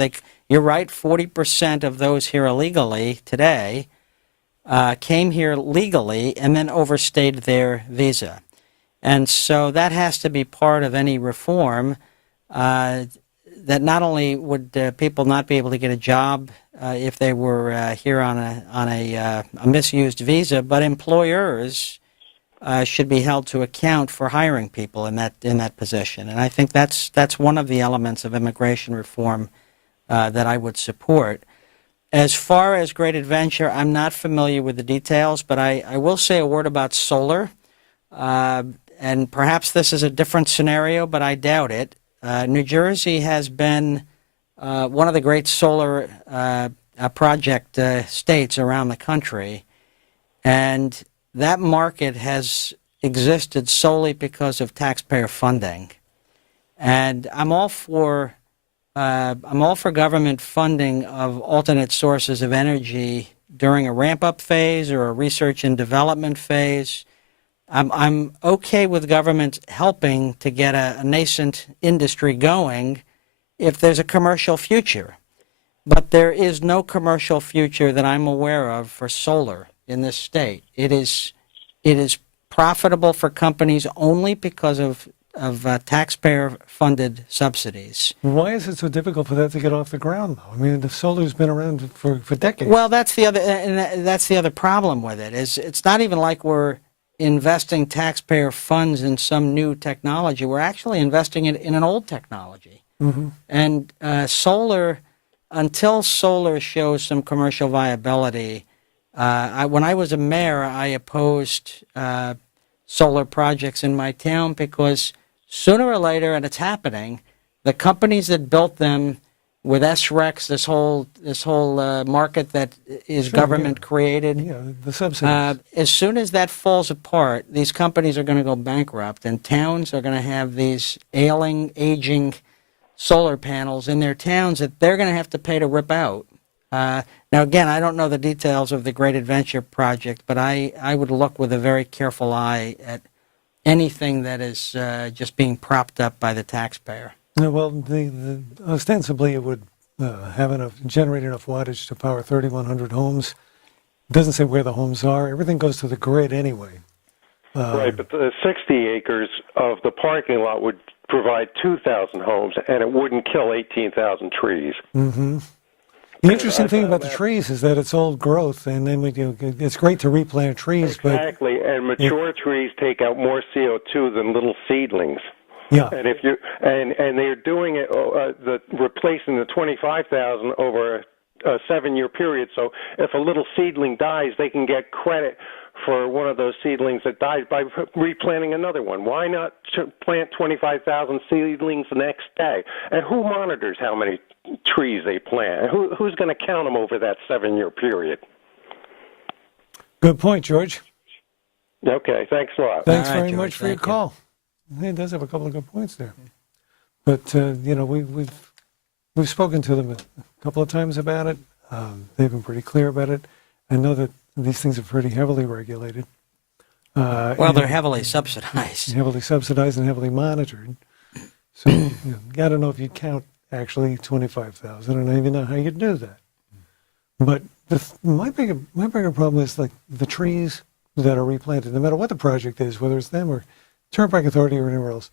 You're right, 40% of those here illegally today came here legally and then overstayed their visa. And so that has to be part of any reform, that not only would people not be able to get a job if they were here on a misused visa, but employers should be held to account for hiring people in that position. And I think that's one of the elements of immigration reform that I would support. As far as Great Adventure, I'm not familiar with the details, but I will say a word about solar. And perhaps this is a different scenario, but I doubt it. New Jersey has been one of the great solar project states around the country, and that market has existed solely because of taxpayer funding. And I'm all for government funding of alternate sources of energy during a ramp-up phase or a research and development phase. I'm okay with government helping to get a nascent industry going if there's a commercial future. But there is no commercial future that I'm aware of for solar in this state. It is profitable for companies only because of taxpayer-funded subsidies. Why is it so difficult for that to get off the ground, though? I mean, the solar's been around for decades. Well, that's the other problem with it. Is it's not even like we're investing taxpayer funds in some new technology. We're actually investing it in an old technology. Mm-hmm. And solar, until solar shows some commercial viability, when I was a mayor, I opposed solar projects in my town because sooner or later, and it's happening, the companies that built them with SRECs, this whole market that is government created, the subsidies. as soon as that falls apart, these companies are going to go bankrupt, and towns are going to have these aging solar panels in their towns that they're going to have to pay to rip out. Now, again, I don't know the details of the Great Adventure project, but I would look with a very careful eye at anything that is just being propped up by the taxpayer. No, well, ostensibly it would generate enough wattage to power 3,100 homes. It doesn't say where the homes are. Everything goes to the grid anyway. Right, but the 60 acres of the parking lot would provide 2,000 homes, and it wouldn't kill 18,000 trees. Mm-hmm. The interesting thing about the trees is that it's old growth, and then it's great to replant trees. Exactly, and mature trees take out more CO2 than little seedlings. Yeah, and if you and they're doing it, replacing the 25,000 over a 7-year period. So if a little seedling dies, they can get credit for one of those seedlings that dies by replanting another one. Why not plant 25,000 seedlings the next day? And who monitors how many trees they plant? Who's going to count them over that 7-year period? Good point, George. Okay, thanks a lot. Thanks very much for your call. It does have a couple of good points there. But, we've spoken to them a couple of times about it. They've been pretty clear about it. I know that these things are pretty heavily regulated. Well, they're heavily subsidized. Heavily subsidized and heavily monitored. So you got to know if you count actually 25,000, and I don't even know how you do that. But my bigger problem is like the trees that are replanted, no matter what the project is, whether it's them or Turnpike Authority or anywhere else.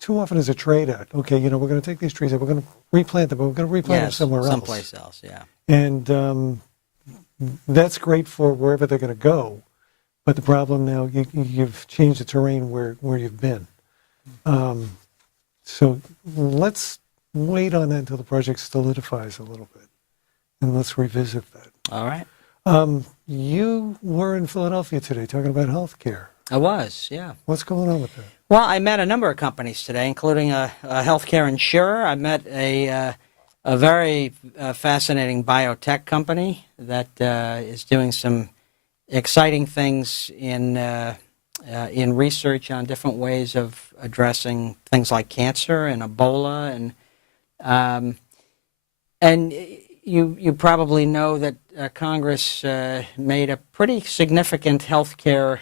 too often is a trade-out. Okay, we're going to take these trees, we're going to replant them, but we're going to replant them somewhere else. Someplace else, yeah. And that's great for wherever they're going to go. But the problem now, you've changed the terrain where you've been. So let's wait on that until the project solidifies a little bit, and let's revisit that. All right. You were in Philadelphia today talking about health care. I was, yeah. What's going on with that? Well, I met a number of companies today, including a healthcare insurer. I met a very fascinating biotech company that is doing some exciting things in research on different ways of addressing things like cancer and Ebola, and you probably know that Congress made a pretty significant healthcare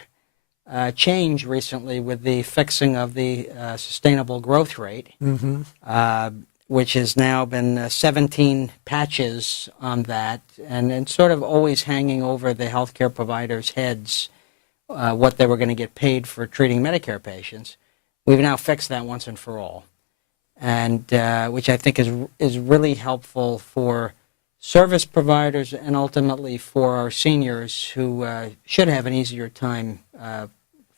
change recently with the fixing of the sustainable growth rate, which has now been 17 patches on that, and sort of always hanging over the healthcare providers' heads what they were going to get paid for treating Medicare patients. We've now fixed that once and for all, and which I think is really helpful for service providers and ultimately for our seniors who should have an easier time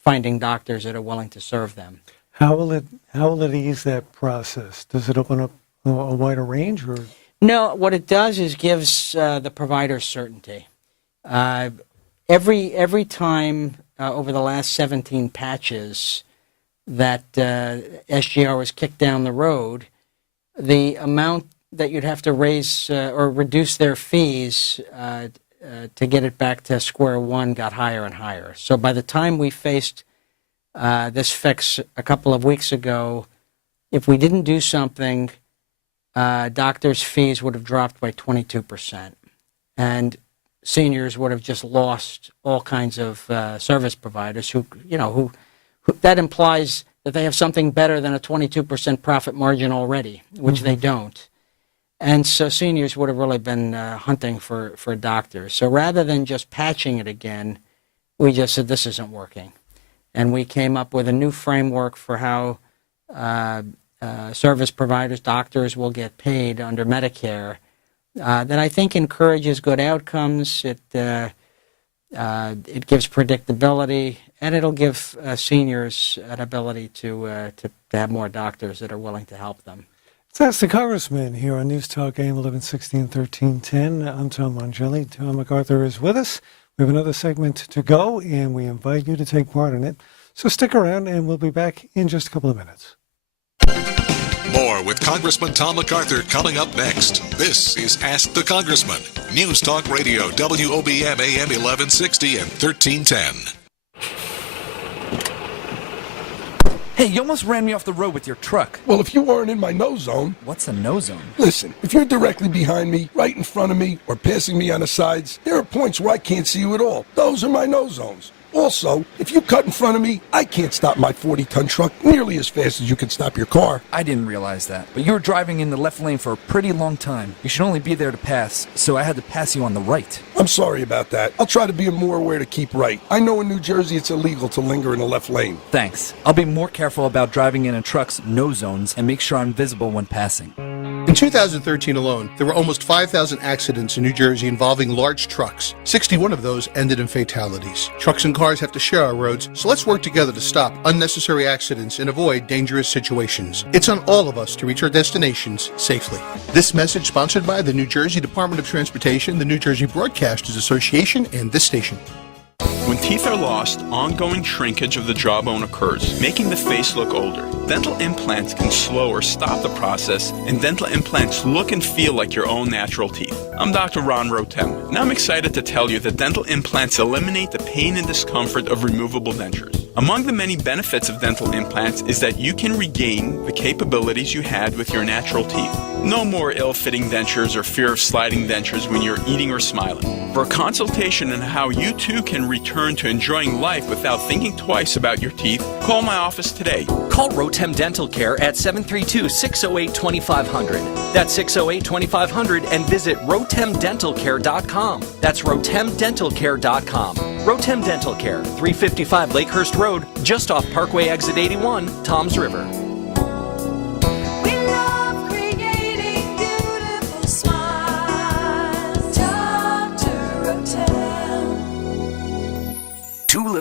finding doctors that are willing to serve them. How will it ease that process? Does it open up a wider range, or? No, what it does is gives the providers certainty. Every time over the last 17 patches that SGR was kicked down the road, the amount that you'd have to raise or reduce their fees to get it back to square one got higher and higher. So by the time we faced this fix a couple of weeks ago, if we didn't do something, doctors' fees would have dropped by 22%. And seniors would have just lost all kinds of service providers who that implies that they have something better than a 22% profit margin already, which they don't. And so seniors would have really been hunting for doctors. So rather than just patching it again, we just said this isn't working. And we came up with a new framework for how service providers, doctors will get paid under Medicare that I think encourages good outcomes. It gives predictability, and it'll give seniors an ability to have more doctors that are willing to help them. Let's ask the Congressman here on News Talk AM 1160 and 1310. I'm Tom Angeli. Tom MacArthur is with us. We have another segment to go, and we invite you to take part in it. So stick around, and we'll be back in just a couple of minutes. More with Congressman Tom MacArthur coming up next. This is Ask the Congressman. News Talk Radio, WOBM AM 1160 and 1310. Hey, you almost ran me off the road with your truck. Well, if you weren't in my no zone... What's a no zone? Listen, if you're directly behind me, right in front of me, or passing me on the sides, there are points where I can't see you at all. Those are my no zones. Also, if you cut in front of me, I can't stop my 40-ton truck nearly as fast as you can stop your car. I didn't realize that, but you were driving in the left lane for a pretty long time. You should only be there to pass, so I had to pass you on the right. I'm sorry about that. I'll try to be more aware to keep right. I know in New Jersey it's illegal to linger in the left lane. Thanks. I'll be more careful about driving in truck's no zones and make sure I'm visible when passing. In 2013 alone, there were almost 5,000 accidents in New Jersey involving large trucks. 61 of those ended in fatalities. Trucks and cars have to share our roads, so let's work together to stop unnecessary accidents and avoid dangerous situations. It's on all of us to reach our destinations safely. This message sponsored by the New Jersey Department of Transportation, the New Jersey Broadcasters Association, and this station. When teeth are lost, ongoing shrinkage of the jawbone occurs, making the face look older. Dental implants can slow or stop the process, and dental implants look and feel like your own natural teeth. I'm Dr. Ron Rotem, and I'm excited to tell you that dental implants eliminate the pain and discomfort of removable dentures. Among the many benefits of dental implants is that you can regain the capabilities you had with your natural teeth. No more ill-fitting dentures or fear of sliding dentures when you're eating or smiling. For a consultation on how you too can return to enjoying life without thinking twice about your teeth, call my office today. Call Rotem Dental Care at 732-608-2500. That's 608-2500 and visit rotemdentalcare.com. That's rotemdentalcare.com. Rotem Dental Care, 355 Lakehurst Road, just off Parkway Exit 81, Toms River.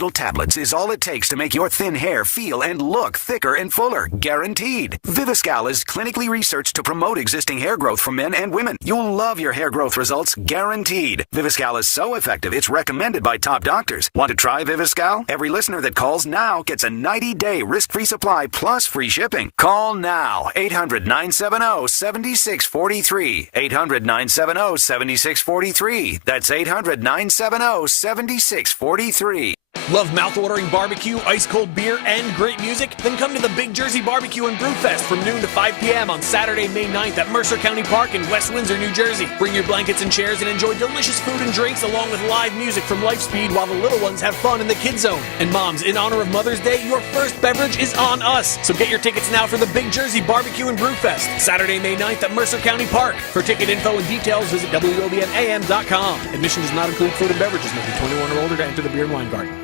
little tablets is all it takes to make your thin hair feel and look thicker and fuller, guaranteed. Viviscal is clinically researched to promote existing hair growth for men and women. You'll love your hair growth results, guaranteed. Viviscal is so effective, it's recommended by top doctors. Want to try Viviscal? Every listener that calls now gets a 90-day risk-free supply plus free shipping. Call now, 800-970-7643. 800-970-7643. That's 800-970-7643. Love mouth-watering barbecue, ice-cold beer, and great music? Then come to the Big Jersey Barbecue and Brew Fest from noon to 5 p.m. on Saturday, May 9th at Mercer County Park in West Windsor, New Jersey. Bring your blankets and chairs and enjoy delicious food and drinks along with live music from Lifespeed while the little ones have fun in the Kids Zone. And moms, in honor of Mother's Day, your first beverage is on us. So get your tickets now for the Big Jersey Barbecue and Brew Fest, Saturday, May 9th at Mercer County Park. For ticket info and details, visit WOBMAM.com. Admission does not include food and beverages. Must be 21 or older to enter the beer and wine garden.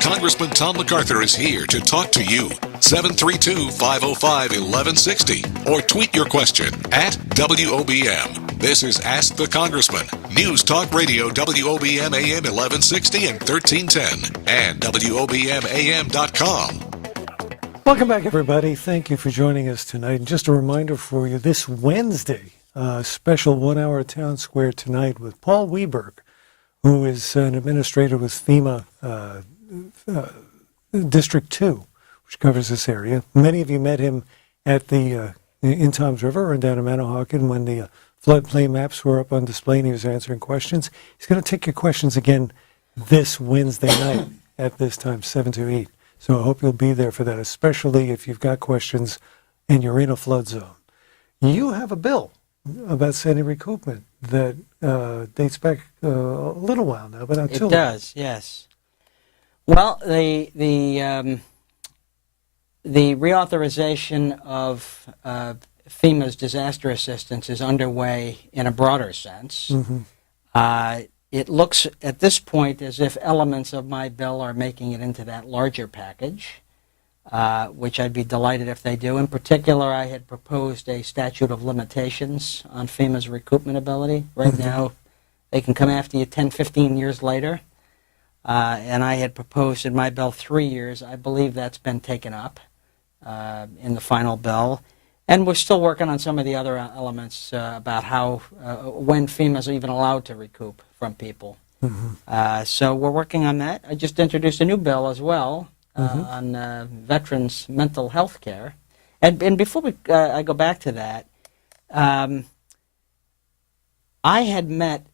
Congressman Tom MacArthur is here to talk to you. 732-505-1160 or tweet your question at WOBM. This is Ask the Congressman. News Talk Radio, WOBM AM 1160 and 1310 and WOBMAM.com. Welcome back, everybody. Thank you for joining us tonight. And just a reminder for you, this Wednesday, special 1 hour at Town Square tonight with Paul Weberg, who is an administrator with FEMA District 2, which covers this area. Many of you met him at the in Toms River and down in Manahawkin when the floodplain maps were up on display and he was answering questions. He's going to take your questions again this Wednesday night at this time, 7 to 8. So I hope you'll be there for that, especially if you've got questions and you're in a flood zone. You have a bill about sandy recoupment that dates back a little while now, but not too long. It does, yes. Well, the reauthorization of FEMA's disaster assistance is underway in a broader sense. Mm-hmm. It looks at this point as if elements of my bill are making it into that larger package, which I'd be delighted if they do. In particular, I had proposed a statute of limitations on FEMA's recoupment ability. Right now, they can come after you 10, 15 years later. And I had proposed in my bill 3 years. I believe that's been taken up in the final bill. And we're still working on some of the other elements about how, when FEMA's even allowed to recoup from people. Mm-hmm. So we're working on that. I just introduced a new bill as well on veterans' mental health care. And before I go back to that, I had met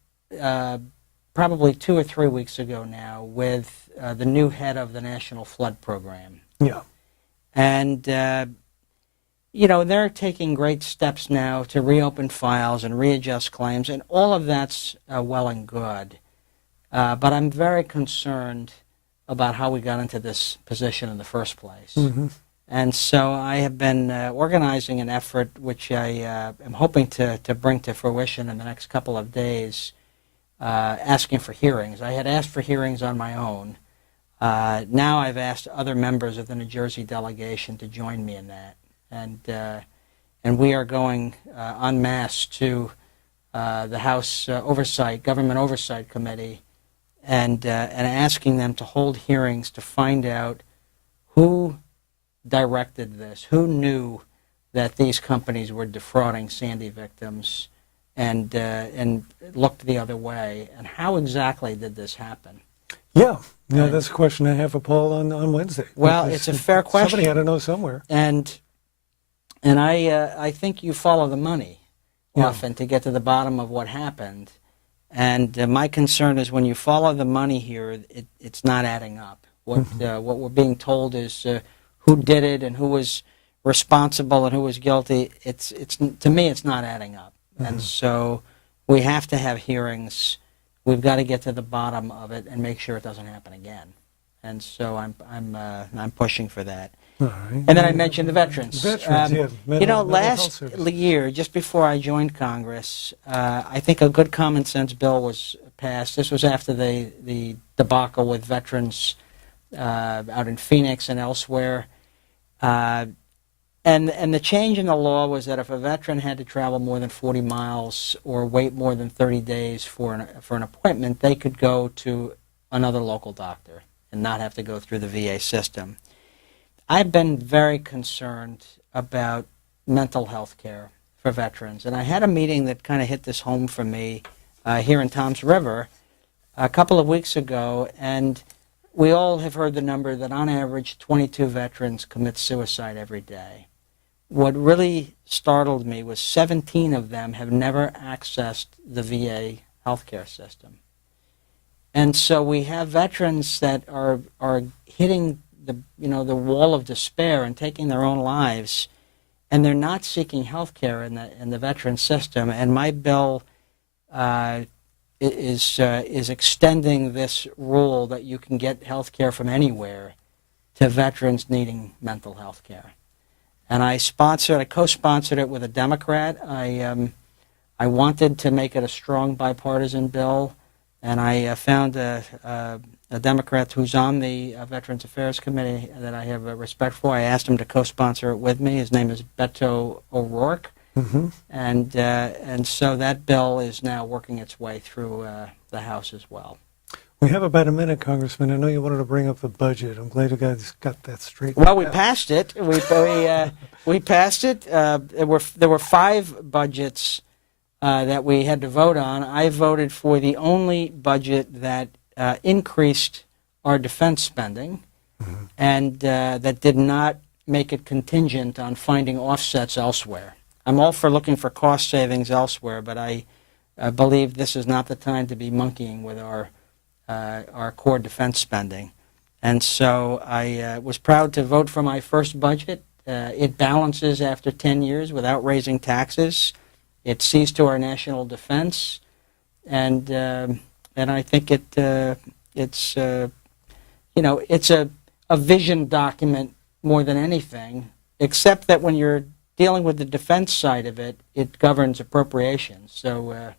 probably 2 or 3 weeks ago now with the new head of the National Flood Program. Yeah. And, you know, they're taking great steps now to reopen files and readjust claims, and all of that's well and good. But I'm very concerned about how we got into this position in the first place. Mm-hmm. And so I have been organizing an effort which I am hoping to bring to fruition in the next couple of days, asking for hearings. I had asked for hearings on my own. Now I've asked other members of the New Jersey delegation to join me in that. And we are going en masse to the House Government Oversight Committee and asking them to hold hearings to find out who directed this, who knew that these companies were defrauding Sandy victims and looked the other way, and how exactly did this happen? Yeah, that's a question I have for Paul on Wednesday. Well, it's a fair question. Somebody had to know somewhere. And I think you follow the money often to get to the bottom of what happened. And my concern is when you follow the money here, it's not adding up. What we're being told is who did it and who was responsible and who was guilty. It's to me, it's not adding up. And so we have to have hearings. We've got to get to the bottom of it and make sure it doesn't happen again. And so I'm pushing for that. All right. And then I mentioned the veterans. Last year, just before I joined Congress, I think a good common sense bill was passed. This was after the debacle with veterans out in Phoenix and elsewhere. And the change in the law was that if a veteran had to travel more than 40 miles or wait more than 30 days for an appointment, they could go to another local doctor and not have to go through the VA system. I've been very concerned about mental health care for veterans, and I had a meeting that kind of hit this home for me here in Toms River a couple of weeks ago, and we all have heard the number that on average 22 veterans commit suicide every day. What really startled me was 17 of them have never accessed the VA healthcare system. And so we have veterans that are hitting the wall of despair and taking their own lives, and they're not seeking health care in the veteran system. And my bill is extending this rule that you can get health care from anywhere to veterans needing mental health care. And I co-sponsored it with a Democrat. I wanted to make it a strong bipartisan bill, and I found a Democrat who's on the Veterans Affairs Committee that I have respect for. I asked him to co-sponsor it with me. His name is Beto O'Rourke. Mm-hmm. And so that bill is now working its way through the House as well. We have about a minute, Congressman. I know you wanted to bring up the budget. I'm glad you guys got that straight. Well, we passed it. We passed it. There were 5 budgets that we had to vote on. I voted for the only budget that increased our defense spending, mm-hmm. and that did not make it contingent on finding offsets elsewhere. I'm all for looking for cost savings elsewhere, but I believe this is not the time to be monkeying with our core defense spending. And so I was proud to vote for my first budget. It balances after 10 years without raising taxes. It sees to our national defense, and I think it's a vision document more than anything, except that when you're dealing with the defense side of it, it governs appropriations. So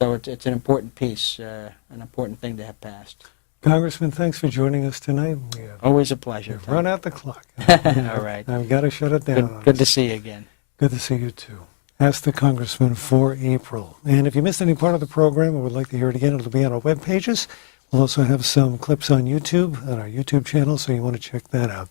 it's an important piece, an important thing to have passed. Congressman, thanks for joining us tonight. Always a pleasure. We've run out the clock. All right. I've got to shut it down. Good to see you again. Good to see you too. Ask the Congressman for April. And if you missed any part of the program or would like to hear it again, it'll be on our web pages. We'll also have some clips on YouTube, on our YouTube channel, so you want to check that out.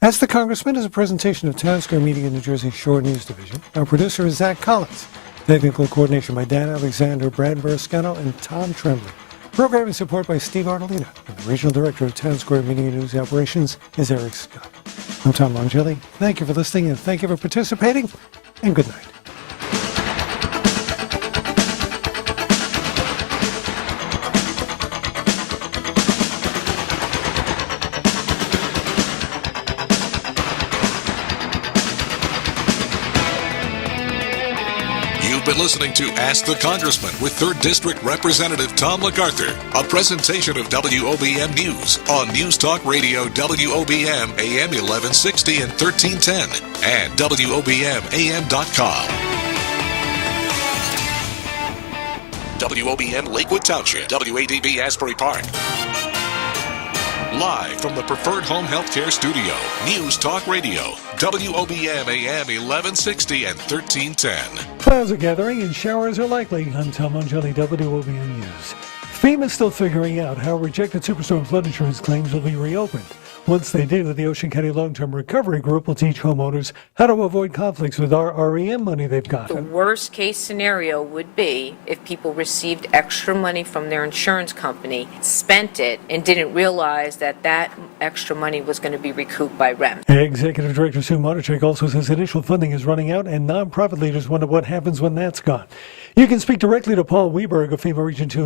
Ask the Congressman is a presentation of Town Square Media New Jersey Shore News Division. Our producer is Zach Collins. Technical coordination by Dan Alexander, Brad Burrascano, and Tom Tremblay. Programming support by Steve Artolino. And the Regional Director of Town Square Media News Operations is Eric Scott. I'm Tom Longeli. Thank you for listening and thank you for participating, and good night. Been listening to Ask the Congressman with 3rd District Representative Tom MacArthur, a presentation of WOBM News on News Talk Radio WOBM AM 1160 and 1310 and WOBMAM.com. WOBM Lakewood Township, WADB Asbury Park. Live from the Preferred Home Healthcare Studio, News Talk Radio, WOBM AM 1160 and 1310. Clouds are gathering and showers are likely. I'm Tom Angeli, WOBM News. FEMA is still figuring out how rejected Superstorm flood insurance claims will be reopened. Once they do, the Ocean County Long-Term Recovery Group will teach homeowners how to avoid conflicts with our REM money they've got. The worst case scenario would be if people received extra money from their insurance company, spent it, and didn't realize that that extra money was going to be recouped by REM. Executive Director Sue Motorchik also says initial funding is running out and nonprofit leaders wonder what happens when that's gone. You can speak directly to Paul Weberg of FEMA Region 2.